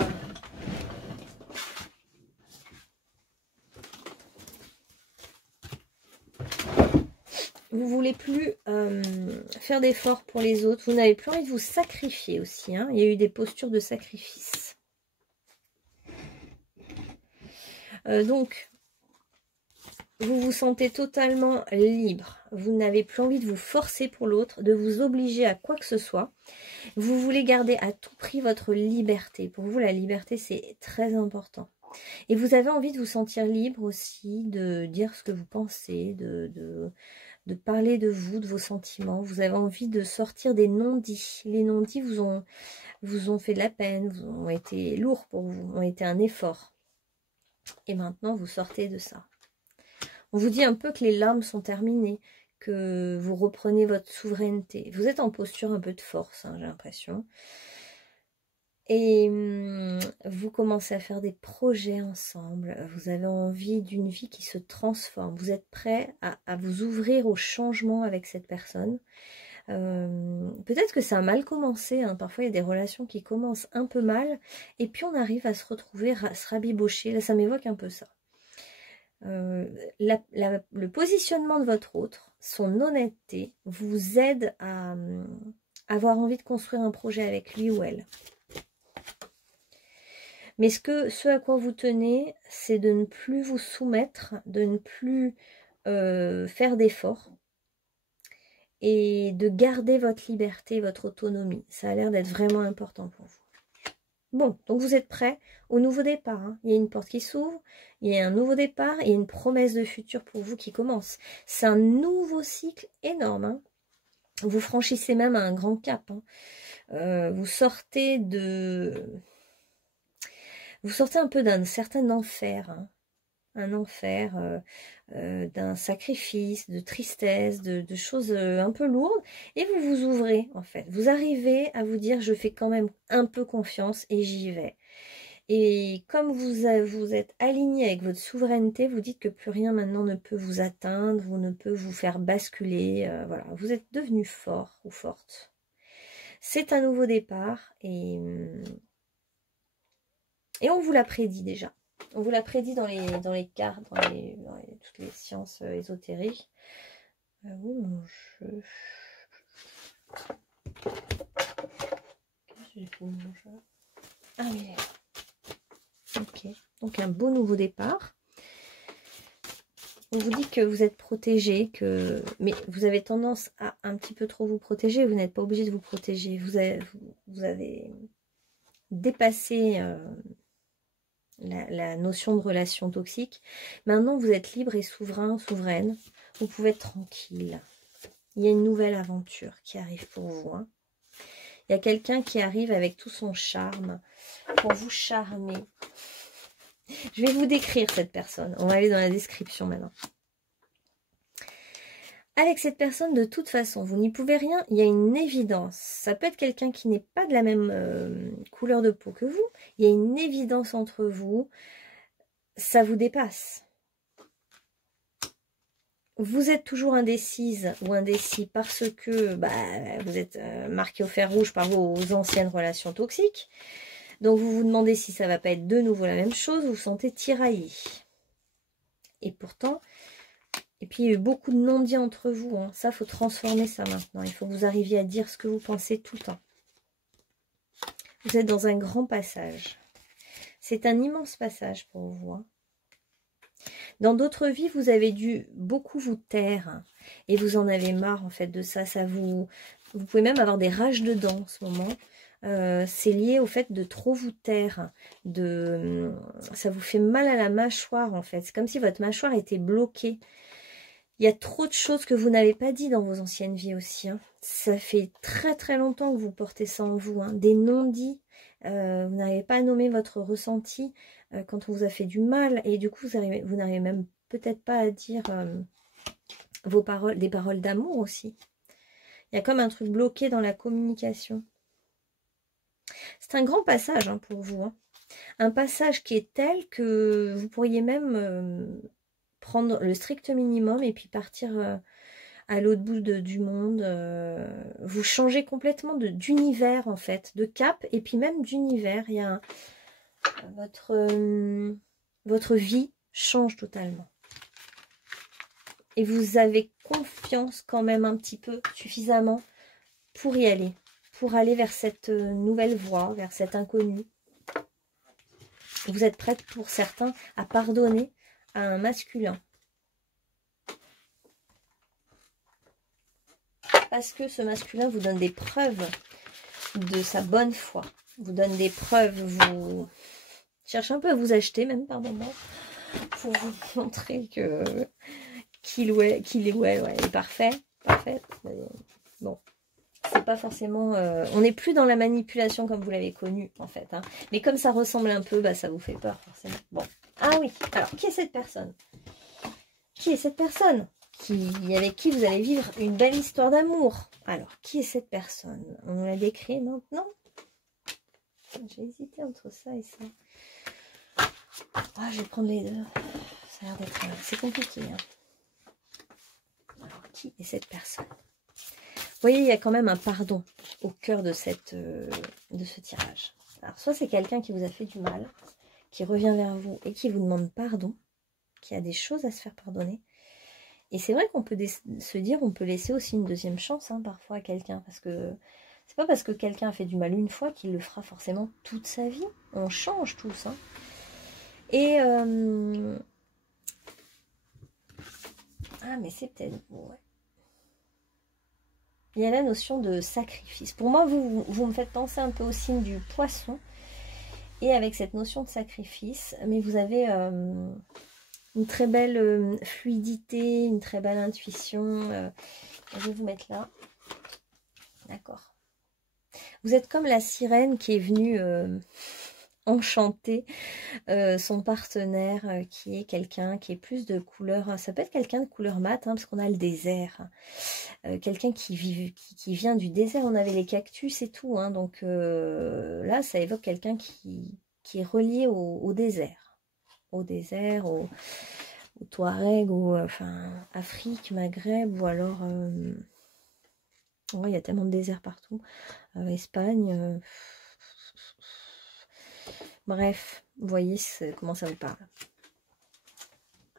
Vous voulez plus faire d'efforts pour les autres. Vous n'avez plus envie de vous sacrifier aussi. Hein. Il y a eu des postures de sacrifice. Donc, vous vous sentez totalement libre. Vous n'avez plus envie de vous forcer pour l'autre, de vous obliger à quoi que ce soit. Vous voulez garder à tout prix votre liberté. Pour vous, la liberté, c'est très important. Et vous avez envie de vous sentir libre aussi, de dire ce que vous pensez, de parler de vous, de vos sentiments. Vous avez envie de sortir des non-dits. Les non-dits vous ont fait de la peine, ont été lourds pour vous, ont été un effort. Et maintenant, vous sortez de ça. On vous dit un peu que les larmes sont terminées, que vous reprenez votre souveraineté. Vous êtes en posture un peu de force, hein, j'ai l'impression. Et vous commencez à faire des projets ensemble. Vous avez envie d'une vie qui se transforme. Vous êtes prêt à vous ouvrir au changement avec cette personne. Peut-être que ça a mal commencé. Hein. Parfois, il y a des relations qui commencent un peu mal. Et puis, on arrive à se retrouver, à se rabibocher. Là, ça m'évoque un peu ça. Le positionnement de votre autre, son honnêteté, vous aide à avoir envie de construire un projet avec lui ou elle. Mais ce à quoi vous tenez, c'est de ne plus vous soumettre, de ne plus faire d'efforts et de garder votre liberté, votre autonomie. Ça a l'air d'être vraiment important pour vous. Bon, donc vous êtes prêts au nouveau départ. Hein. Il y a une porte qui s'ouvre, il y a un nouveau départ, il y a une promesse de futur pour vous qui commence. C'est un nouveau cycle énorme. Hein. Vous franchissez même un grand cap. Hein. Vous sortez un peu d'un certain enfer, hein. Un enfer, d'un sacrifice, de tristesse, de choses un peu lourdes, et vous vous ouvrez en fait. Vous arrivez à vous dire je fais quand même un peu confiance et j'y vais. Et comme vous êtes aligné avec votre souveraineté, vous dites que plus rien maintenant ne peut vous atteindre, ou ne peut vous faire basculer. Voilà, vous êtes devenu fort ou forte. C'est un nouveau départ et on vous l'a prédit déjà. On vous l'a prédit dans les cartes, dans toutes les sciences ésotériques. Où mon jeu? Qu'est-ce que j'ai fait mon jeu? Ah oui. Ok. Donc un beau nouveau départ. On vous dit que vous êtes protégé, mais vous avez tendance à un petit peu trop vous protéger. Vous n'êtes pas obligé de vous protéger. Vous avez dépassé la notion de relation toxique. Maintenant, vous êtes libre et souverain, souveraine. Vous pouvez être tranquille. Il y a une nouvelle aventure qui arrive pour vous. Hein. Il y a quelqu'un qui arrive avec tout son charme pour vous charmer. Je vais vous décrire cette personne. On va aller dans la description maintenant. Avec cette personne, de toute façon, vous n'y pouvez rien. Il y a une évidence. Ça peut être quelqu'un qui n'est pas de la même couleur de peau que vous. Il y a une évidence entre vous. Ça vous dépasse. Vous êtes toujours indécise ou indécis parce que vous êtes marqué au fer rouge par vos anciennes relations toxiques. Donc vous vous demandez si ça ne va pas être de nouveau la même chose. Vous vous sentez tiraillé. Et pourtant... Et puis, il y a eu beaucoup de non-dits entre vous. Hein. Ça, il faut transformer ça maintenant. Il faut que vous arriviez à dire ce que vous pensez tout le temps. Vous êtes dans un grand passage. C'est un immense passage pour vous. Hein. Dans d'autres vies, vous avez dû beaucoup vous taire. Hein, et vous en avez marre, en fait, de ça. Vous pouvez même avoir des rages de dents en ce moment. C'est lié au fait de trop vous taire. Ça vous fait mal à la mâchoire, en fait. C'est comme si votre mâchoire était bloquée. Il y a trop de choses que vous n'avez pas dit dans vos anciennes vies aussi. Hein. Ça fait très très longtemps que vous portez ça en vous. Hein. Des non-dits. Vous n'avez pas nommé votre ressenti quand on vous a fait du mal. Et du coup, vous n'arrivez même peut-être pas à dire vos paroles, des paroles d'amour aussi. Il y a comme un truc bloqué dans la communication. C'est un grand passage hein, pour vous. Hein. Un passage qui est tel que vous pourriez même prendre le strict minimum et puis partir à l'autre bout du monde. Vous changez complètement d'univers en fait, de cap et puis même d'univers. Il y a votre vie change totalement. Et vous avez confiance quand même un petit peu, suffisamment, pour y aller. Pour aller vers cette nouvelle voie, vers cet inconnu. Vous êtes prête pour certains à pardonner à un masculin. Parce que ce masculin vous donne des preuves de sa bonne foi. Vous donne des preuves, vous cherche un peu à vous acheter même par moment. Pour vous montrer que qu'il est parfait. Parfait. Bon. C'est pas forcément... on n'est plus dans la manipulation comme vous l'avez connu, en fait. Hein. Mais comme ça ressemble un peu, bah, ça vous fait peur, forcément. Bon. Ah oui. Alors, qui est cette personne? Qui est cette personne avec qui vous allez vivre une belle histoire d'amour? Alors, qui est cette personne? On nous la décrit maintenant. J'ai hésité entre ça et ça. Ah, je vais prendre les deux. Ça a l'air d'être... C'est compliqué. Hein. Alors, qui est cette personne? Vous voyez, il y a quand même un pardon au cœur de ce tirage. Alors, soit c'est quelqu'un qui vous a fait du mal, qui revient vers vous et qui vous demande pardon, qui a des choses à se faire pardonner. Et c'est vrai qu'on peut se dire, on peut laisser aussi une deuxième chance hein, parfois à quelqu'un, parce que c'est pas parce que quelqu'un a fait du mal une fois qu'il le fera forcément toute sa vie. On change tous. Hein. Et ah, mais c'est peut-être vous, ouais. Il y a la notion de sacrifice. Pour moi, vous me faites penser un peu au signe du poisson. Et avec cette notion de sacrifice, mais vous avez une très belle fluidité, une très belle intuition. Je vais vous mettre là. D'accord. Vous êtes comme la sirène qui est venue enchanter son partenaire qui est quelqu'un qui est plus de couleur, ça peut être quelqu'un de couleur mate hein, parce qu'on a le désert, quelqu'un qui vient du désert, on avait les cactus et tout, hein, donc là ça évoque quelqu'un qui est relié au désert, au Touareg, enfin Afrique, Maghreb, ou alors ouais, il y a tellement de désert partout, Espagne, bref, vous voyez comment ça vous parle.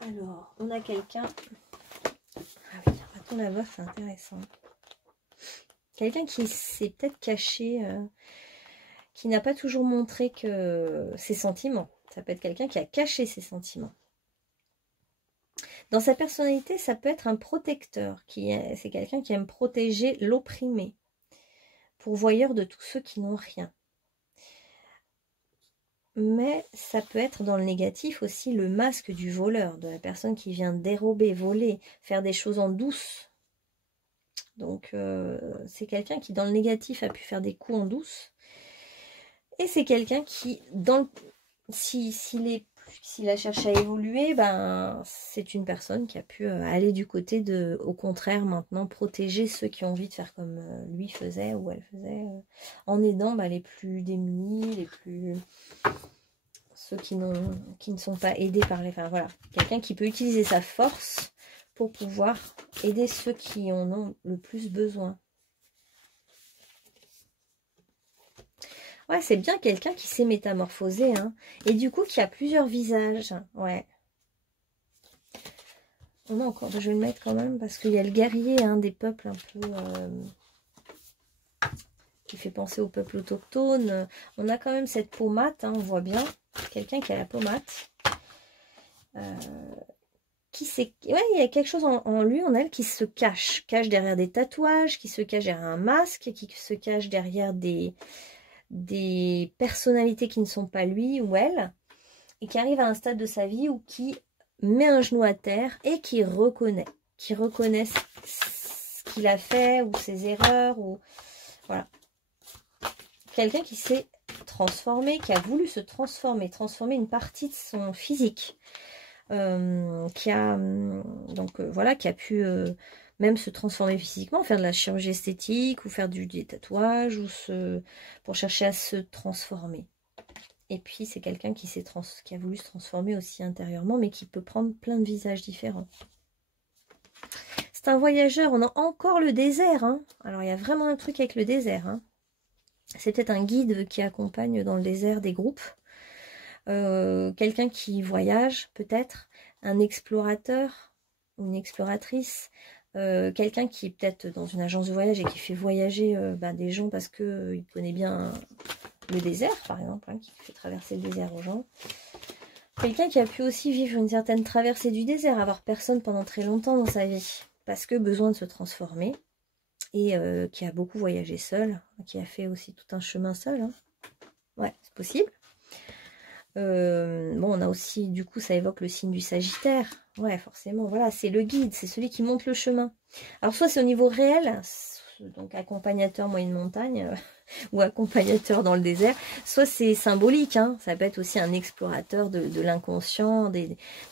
Alors, on a quelqu'un... Ah oui, un bâton là-bas, c'est intéressant. Quelqu'un qui s'est peut-être caché, qui n'a pas toujours montré que ses sentiments. Ça peut être quelqu'un qui a caché ses sentiments. Dans sa personnalité, ça peut être un protecteur. C'est quelqu'un qui aime protéger l'opprimé. Pourvoyeur de tous ceux qui n'ont rien. Mais ça peut être dans le négatif aussi le masque du voleur, de la personne qui vient dérober, voler, faire des choses en douce. Donc c'est quelqu'un qui dans le négatif a pu faire des coups en douce. Et c'est quelqu'un qui, s'il a cherché à évoluer, ben, c'est une personne qui a pu aller du côté de, au contraire, maintenant, protéger ceux qui ont envie de faire comme lui faisait ou elle faisait, en aidant les plus démunis, ceux qui ne sont pas aidés par les... Enfin, voilà, quelqu'un qui peut utiliser sa force pour pouvoir aider ceux qui en ont le plus besoin. Ouais, c'est bien quelqu'un qui s'est métamorphosé, hein. Et du coup, qui a plusieurs visages. Ouais. On a encore, je vais le mettre quand même, parce qu'il y a le guerrier hein, des peuples un peu... qui fait penser aux peuples autochtones. On a quand même cette peau mate, hein, on voit bien. Quelqu'un qui a la peau mate. Ouais, il y a quelque chose en lui, en elle, qui se cache derrière des tatouages, qui se cache derrière un masque, qui se cache derrière des personnalités qui ne sont pas lui ou elle, et qui arrive à un stade de sa vie où qui met un genou à terre et qui reconnaît ce qu'il a fait ou ses erreurs, ou voilà. Quelqu'un qui s'est transformé, qui a voulu se transformer une partie de son physique, qui a pu même se transformer physiquement, faire de la chirurgie esthétique ou faire des tatouages ou pour chercher à se transformer. Et puis c'est quelqu'un qui a voulu se transformer aussi intérieurement, mais qui peut prendre plein de visages différents. C'est un voyageur, on a encore le désert. Hein. Alors il y a vraiment un truc avec le désert. Hein. C'est peut-être un guide qui accompagne dans le désert des groupes. Quelqu'un qui voyage peut-être, un explorateur, une exploratrice, quelqu'un qui est peut-être dans une agence de voyage et qui fait voyager des gens parce qu'il connaît bien le désert par exemple, hein, qui fait traverser le désert aux gens. Quelqu'un qui a pu aussi vivre une certaine traversée du désert, avoir personne pendant très longtemps dans sa vie, parce que besoin de se transformer, et qui a beaucoup voyagé seul, qui a fait aussi tout un chemin seul. Hein. Ouais, c'est possible. Bon, on a aussi, du coup, ça évoque le signe du Sagittaire. Ouais, forcément, voilà, c'est le guide, c'est celui qui montre le chemin. Alors, soit c'est au niveau réel, donc accompagnateur moyenne montagne, ou accompagnateur dans le désert, soit c'est symbolique, hein, ça peut être aussi un explorateur de l'inconscient,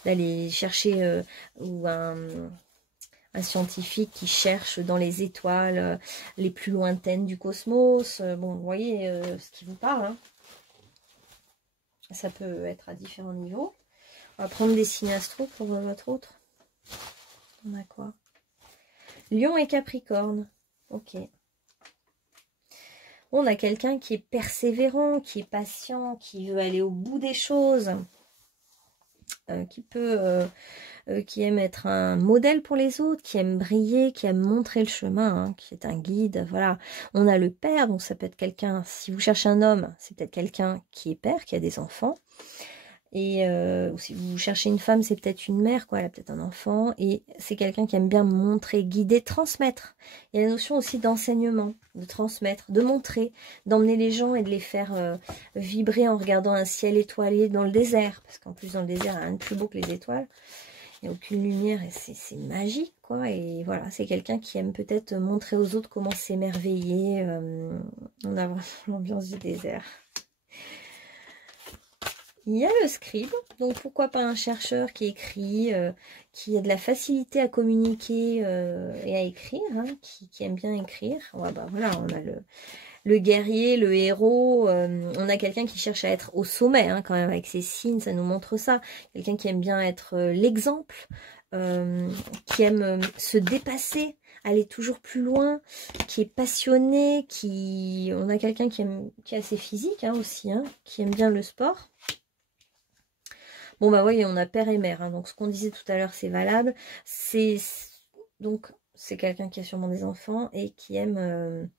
d'aller chercher, ou un scientifique qui cherche dans les étoiles les plus lointaines du cosmos. Bon, vous voyez ce qui vous parle, hein. Ça peut être à différents niveaux. On va prendre des signes astro pour votre autre. On a quoi? Lion et Capricorne. Ok. On a quelqu'un qui est persévérant, qui est patient, qui veut aller au bout des choses, qui aime être un modèle pour les autres, qui aime briller, qui aime montrer le chemin, hein, qui est un guide. Voilà. On a le père, donc ça peut être quelqu'un, si vous cherchez un homme, c'est peut-être quelqu'un qui est père, qui a des enfants. Et si vous cherchez une femme, c'est peut-être une mère, quoi, elle a peut-être un enfant. Et c'est quelqu'un qui aime bien montrer, guider, transmettre. Il y a la notion aussi d'enseignement, de transmettre, de montrer, d'emmener les gens et de les faire vibrer en regardant un ciel étoilé dans le désert. Parce qu'en plus, dans le désert, il n'y a rien de plus beau que les étoiles. Il n'y a aucune lumière et c'est magique, quoi. Et voilà, c'est quelqu'un qui aime peut-être montrer aux autres comment s'émerveiller. On a vraiment l'ambiance du désert. Il y a le scribe, donc pourquoi pas un chercheur qui écrit, qui a de la facilité à communiquer et à écrire, hein, qui aime bien écrire. Ouais, bah voilà, on a le guerrier, le héros, on a quelqu'un qui cherche à être au sommet, hein, quand même, avec ses signes, ça nous montre ça. Quelqu'un qui aime bien être l'exemple, qui aime se dépasser, aller toujours plus loin, qui est passionné, on a quelqu'un qui est assez physique, hein, aussi, hein, qui aime bien le sport. Bon, bah oui, on a père et mère, hein, donc ce qu'on disait tout à l'heure, c'est valable. Donc, c'est quelqu'un qui a sûrement des enfants et qui aime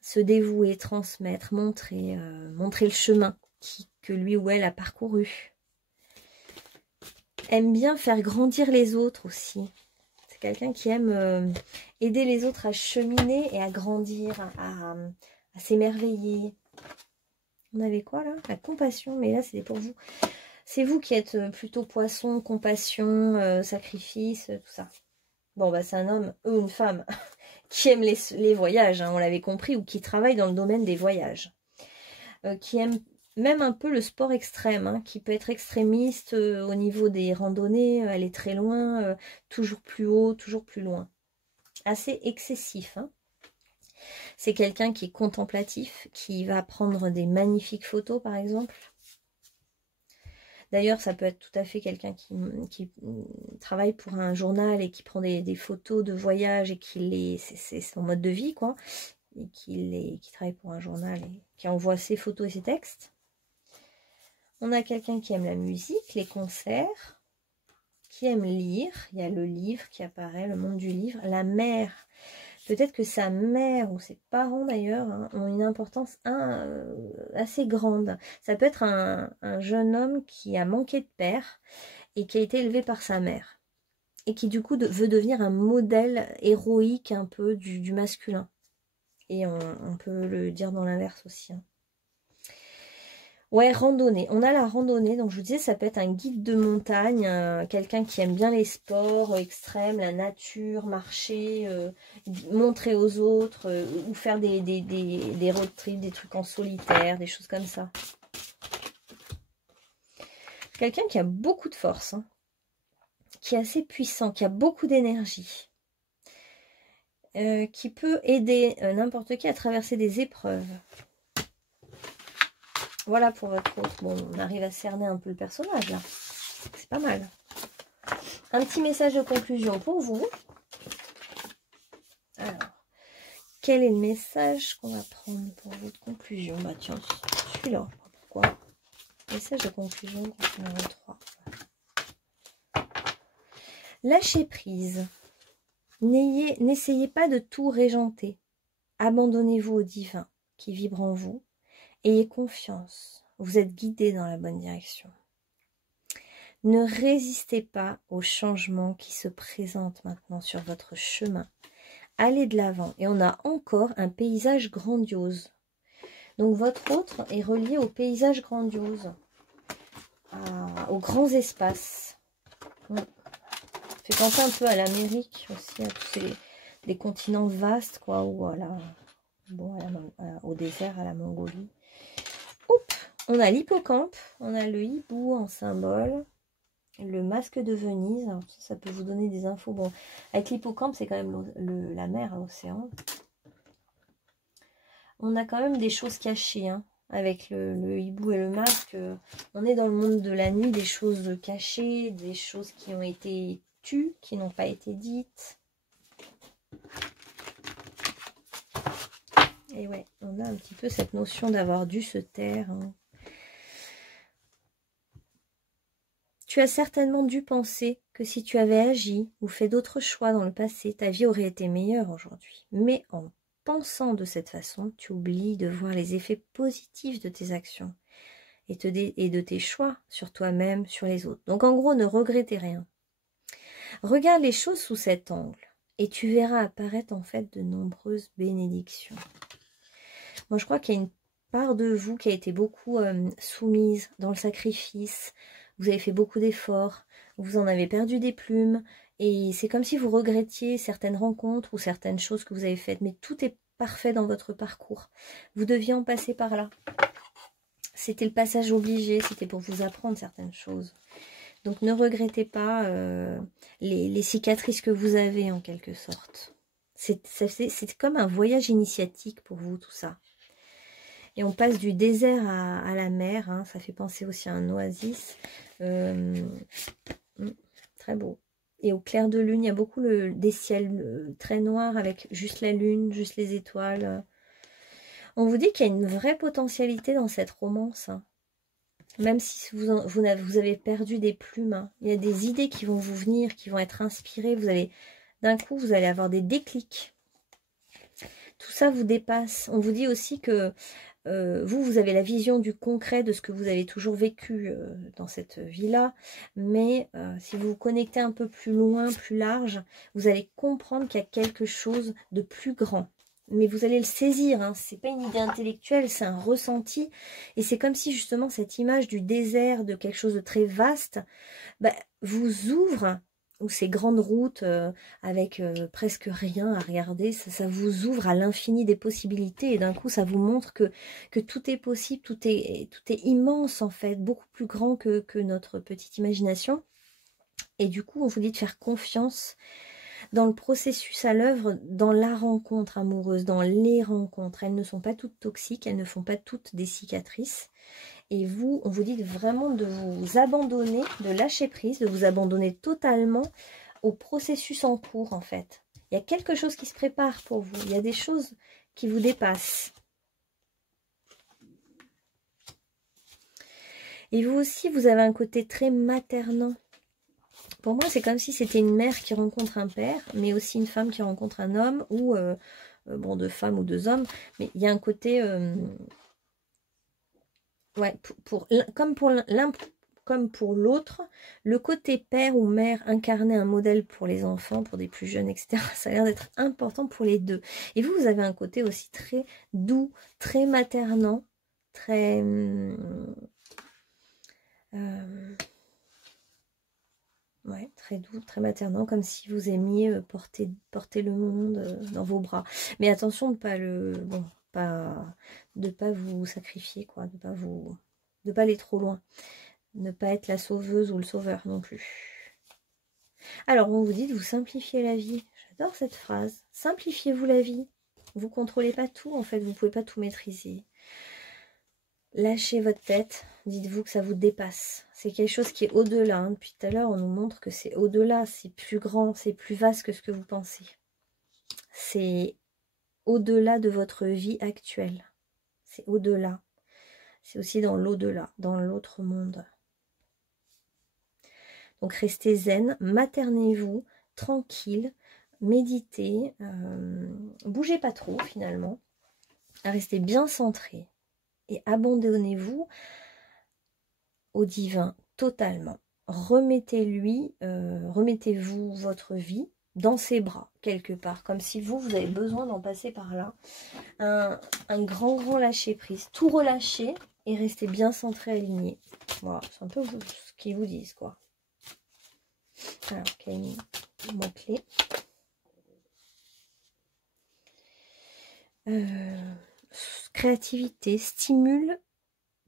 se dévouer, transmettre, montrer le chemin que lui ou elle a parcouru. Aime bien faire grandir les autres aussi. C'est quelqu'un qui aime aider les autres à cheminer et à grandir, à s'émerveiller. On avait quoi là? La compassion, mais là, c'était pour vous. C'est vous qui êtes plutôt poisson, compassion, sacrifice, tout ça. Bon, bah c'est un homme ou une femme qui aime les voyages, hein, on l'avait compris, ou qui travaille dans le domaine des voyages. Qui aime même un peu le sport extrême, hein, qui peut être extrémiste au niveau des randonnées, aller très loin, toujours plus haut, toujours plus loin. Assez excessif, hein. C'est quelqu'un qui est contemplatif, qui va prendre des magnifiques photos, par exemple. D'ailleurs, ça peut être tout à fait quelqu'un qui travaille pour un journal et qui prend des photos de voyage et c'est son mode de vie, quoi. Et qui travaille pour un journal et qui envoie ses photos et ses textes. On a quelqu'un qui aime la musique, les concerts, qui aime lire. Il y a le livre qui apparaît, le monde du livre. La mère. Peut-être que sa mère ou ses parents d'ailleurs, hein, ont une importance assez grande. Ça peut être un jeune homme qui a manqué de père et qui a été élevé par sa mère. Et qui du coup veut devenir un modèle héroïque un peu du masculin. Et on peut le dire dans l'inverse aussi. Hein. Ouais, randonnée. On a la randonnée, donc je vous disais, ça peut être un guide de montagne, quelqu'un qui aime bien les sports extrêmes, la nature, marcher, montrer aux autres, ou faire des road trips, des trucs en solitaire, des choses comme ça. Quelqu'un qui a beaucoup de force, hein, qui est assez puissant, qui a beaucoup d'énergie. qui peut aider n'importe qui à traverser des épreuves. Voilà pour votre autre. Bon, on arrive à cerner un peu le personnage là. C'est pas mal. Un petit message de conclusion pour vous. Alors, quel est le message qu'on va prendre pour votre conclusion? Bah tiens, celui-là. Pourquoi? Message de conclusion numéro 3. Lâchez prise. N'essayez pas de tout régenter. Abandonnez-vous au divin qui vibre en vous. Ayez confiance. Vous êtes guidé dans la bonne direction. Ne résistez pas aux changements qui se présentent maintenant sur votre chemin. Allez de l'avant. Et on a encore un paysage grandiose. Donc votre autre est relié au paysage grandiose. Aux grands espaces. Fait penser un peu à l'Amérique aussi, à tous des continents vastes, quoi, ou au désert, à la Mongolie. Oups, on a l'hippocampe, on a le hibou en symbole, le masque de Venise. Alors ça peut vous donner des infos. Bon, avec l'hippocampe, c'est quand même la mer, l'océan. On a quand même des choses cachées, hein. Avec le hibou et le masque, on est dans le monde de la nuit, des choses cachées, des choses qui ont été tues, qui n'ont pas été dites. Et ouais, on a un petit peu cette notion d'avoir dû se taire, hein. Tu as certainement dû penser que si tu avais agi ou fait d'autres choix dans le passé, ta vie aurait été meilleure aujourd'hui. Mais en pensant de cette façon, tu oublies de voir les effets positifs de tes actions et de tes choix sur toi-même, sur les autres. Donc en gros, ne regrettez rien. Regarde les choses sous cet angle et tu verras apparaître en fait de nombreuses bénédictions. Moi, je crois qu'il y a une part de vous qui a été beaucoup soumise dans le sacrifice. Vous avez fait beaucoup d'efforts, vous en avez perdu des plumes. Et c'est comme si vous regrettiez certaines rencontres ou certaines choses que vous avez faites. Mais tout est parfait dans votre parcours. Vous deviez en passer par là. C'était le passage obligé, c'était pour vous apprendre certaines choses. Donc ne regrettez pas les cicatrices que vous avez en quelque sorte. C'est comme un voyage initiatique pour vous tout ça. Et on passe du désert à la mer, hein, ça fait penser aussi à un oasis. Très beau. Et au clair de lune, il y a beaucoup des ciels très noirs avec juste la lune, juste les étoiles. On vous dit qu'il y a une vraie potentialité dans cette romance, hein. Même si vous avez perdu des plumes, hein. Il y a des idées qui vont vous venir, qui vont être inspirées. D'un coup, vous allez avoir des déclics. Tout ça vous dépasse. On vous dit aussi que vous avez la vision du concret de ce que vous avez toujours vécu dans cette vie-là. Mais si vous vous connectez un peu plus loin, plus large, vous allez comprendre qu'il y a quelque chose de plus grand. Mais vous allez le saisir, hein. C'est pas une idée intellectuelle, c'est un ressenti. Et c'est comme si justement cette image du désert, de quelque chose de très vaste, vous ouvre, ou ces grandes routes avec presque rien à regarder, ça vous ouvre à l'infini des possibilités. Et d'un coup, ça vous montre que tout est possible, tout est immense en fait, beaucoup plus grand que notre petite imagination. Et du coup, on vous dit de faire confiance dans le processus à l'œuvre, dans la rencontre amoureuse, dans les rencontres. Elles ne sont pas toutes toxiques, elles ne font pas toutes des cicatrices. Et vous, on vous dit vraiment de vous abandonner, de lâcher prise, de vous abandonner totalement au processus en cours en fait. Il y a quelque chose qui se prépare pour vous, il y a des choses qui vous dépassent. Et vous aussi, vous avez un côté très maternant. Pour moi, c'est comme si c'était une mère qui rencontre un père, mais aussi une femme qui rencontre un homme, ou bon, deux femmes ou deux hommes. Mais il y a un côté, ouais, comme pour l'autre, le côté père ou mère incarner un modèle pour les enfants, pour des plus jeunes, etc. Ça a l'air d'être important pour les deux. Et vous avez un côté aussi très doux, très maternant, très ouais, très doux, très maternant, comme si vous aimiez porter le monde dans vos bras. Mais attention de pas vous sacrifier, quoi, de pas aller trop loin, ne pas être la sauveuse ou le sauveur non plus. Alors on vous dit de vous simplifier la vie. J'adore cette phrase. Simplifiez-vous la vie. Vous ne contrôlez pas tout, en fait. Vous ne pouvez pas tout maîtriser. Lâchez votre tête. Dites-vous que ça vous dépasse. C'est quelque chose qui est au-delà. Hein. Depuis tout à l'heure, on nous montre que c'est au-delà. C'est plus grand, c'est plus vaste que ce que vous pensez. C'est au-delà de votre vie actuelle. C'est au-delà. C'est aussi dans l'au-delà, dans l'autre monde. Donc restez zen, maternez-vous, tranquille, méditez, bougez pas trop finalement, restez bien centré et abandonnez-vous au divin totalement. Remettez-lui, remettez-vous votre vie dans ses bras quelque part, comme si vous avez besoin d'en passer par là. Un grand lâcher prise, tout relâcher et restez bien centré, aligné. Voilà, c'est un peu ce qu'ils vous disent quoi. Alors, quel mot-clé? Créativité, stimule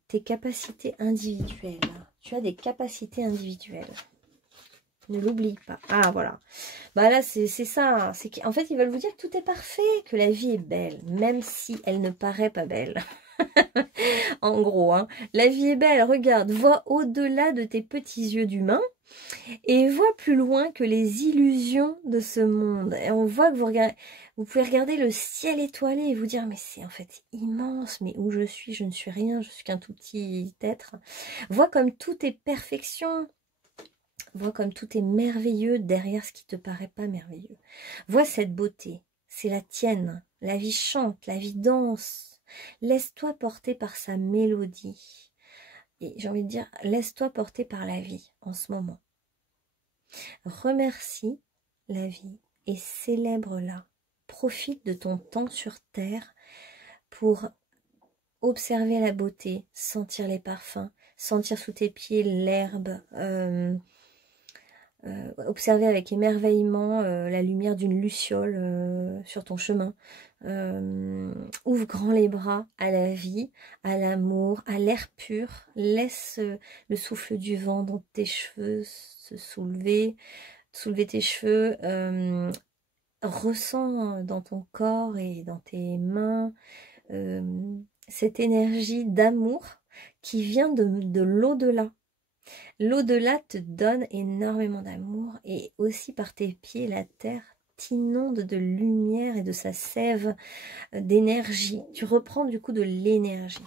tes capacités individuelles. Tu as des capacités individuelles. Ne l'oublie pas. Ah, voilà. Bah là, c'est ça. C'est qu'en fait, ils veulent vous dire que tout est parfait, que la vie est belle, même si elle ne paraît pas belle. En gros, hein. La vie est belle, regarde, vois au-delà de tes petits yeux d'humain. Et vois plus loin que les illusions de ce monde. Et on voit que vous pouvez regarder le ciel étoilé et vous dire, mais c'est en fait immense, mais où je ne suis rien, je suis qu'un tout petit être. Vois comme tout est perfection. Vois comme tout est merveilleux derrière ce qui te paraît pas merveilleux. Vois cette beauté, c'est la tienne. La vie chante, la vie danse. Laisse-toi porter par sa mélodie. Et j'ai envie de dire, laisse-toi porter par la vie en ce moment. Remercie la vie et célèbre-la. Profite de ton temps sur terre pour observer la beauté, sentir les parfums, sentir sous tes pieds l'herbe, observer avec émerveillement la lumière d'une luciole sur ton chemin. Ouvre grand les bras à la vie, à l'amour, à l'air pur. Laisse le souffle du vent dans tes cheveux se soulever tes cheveux. Ressens dans ton corps et dans tes mains cette énergie d'amour qui vient de l'au-delà. L'au-delà te donne énormément d'amour et aussi par tes pieds, la terre t'inonde de lumière et de sa sève d'énergie. Tu reprends du coup de l'énergie.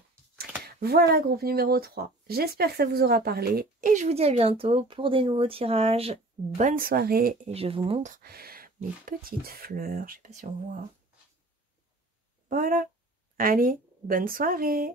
Voilà, groupe numéro 3. J'espère que ça vous aura parlé et je vous dis à bientôt pour des nouveaux tirages. Bonne soirée et je vous montre mes petites fleurs. Je ne sais pas si on voit. Voilà. Allez, bonne soirée.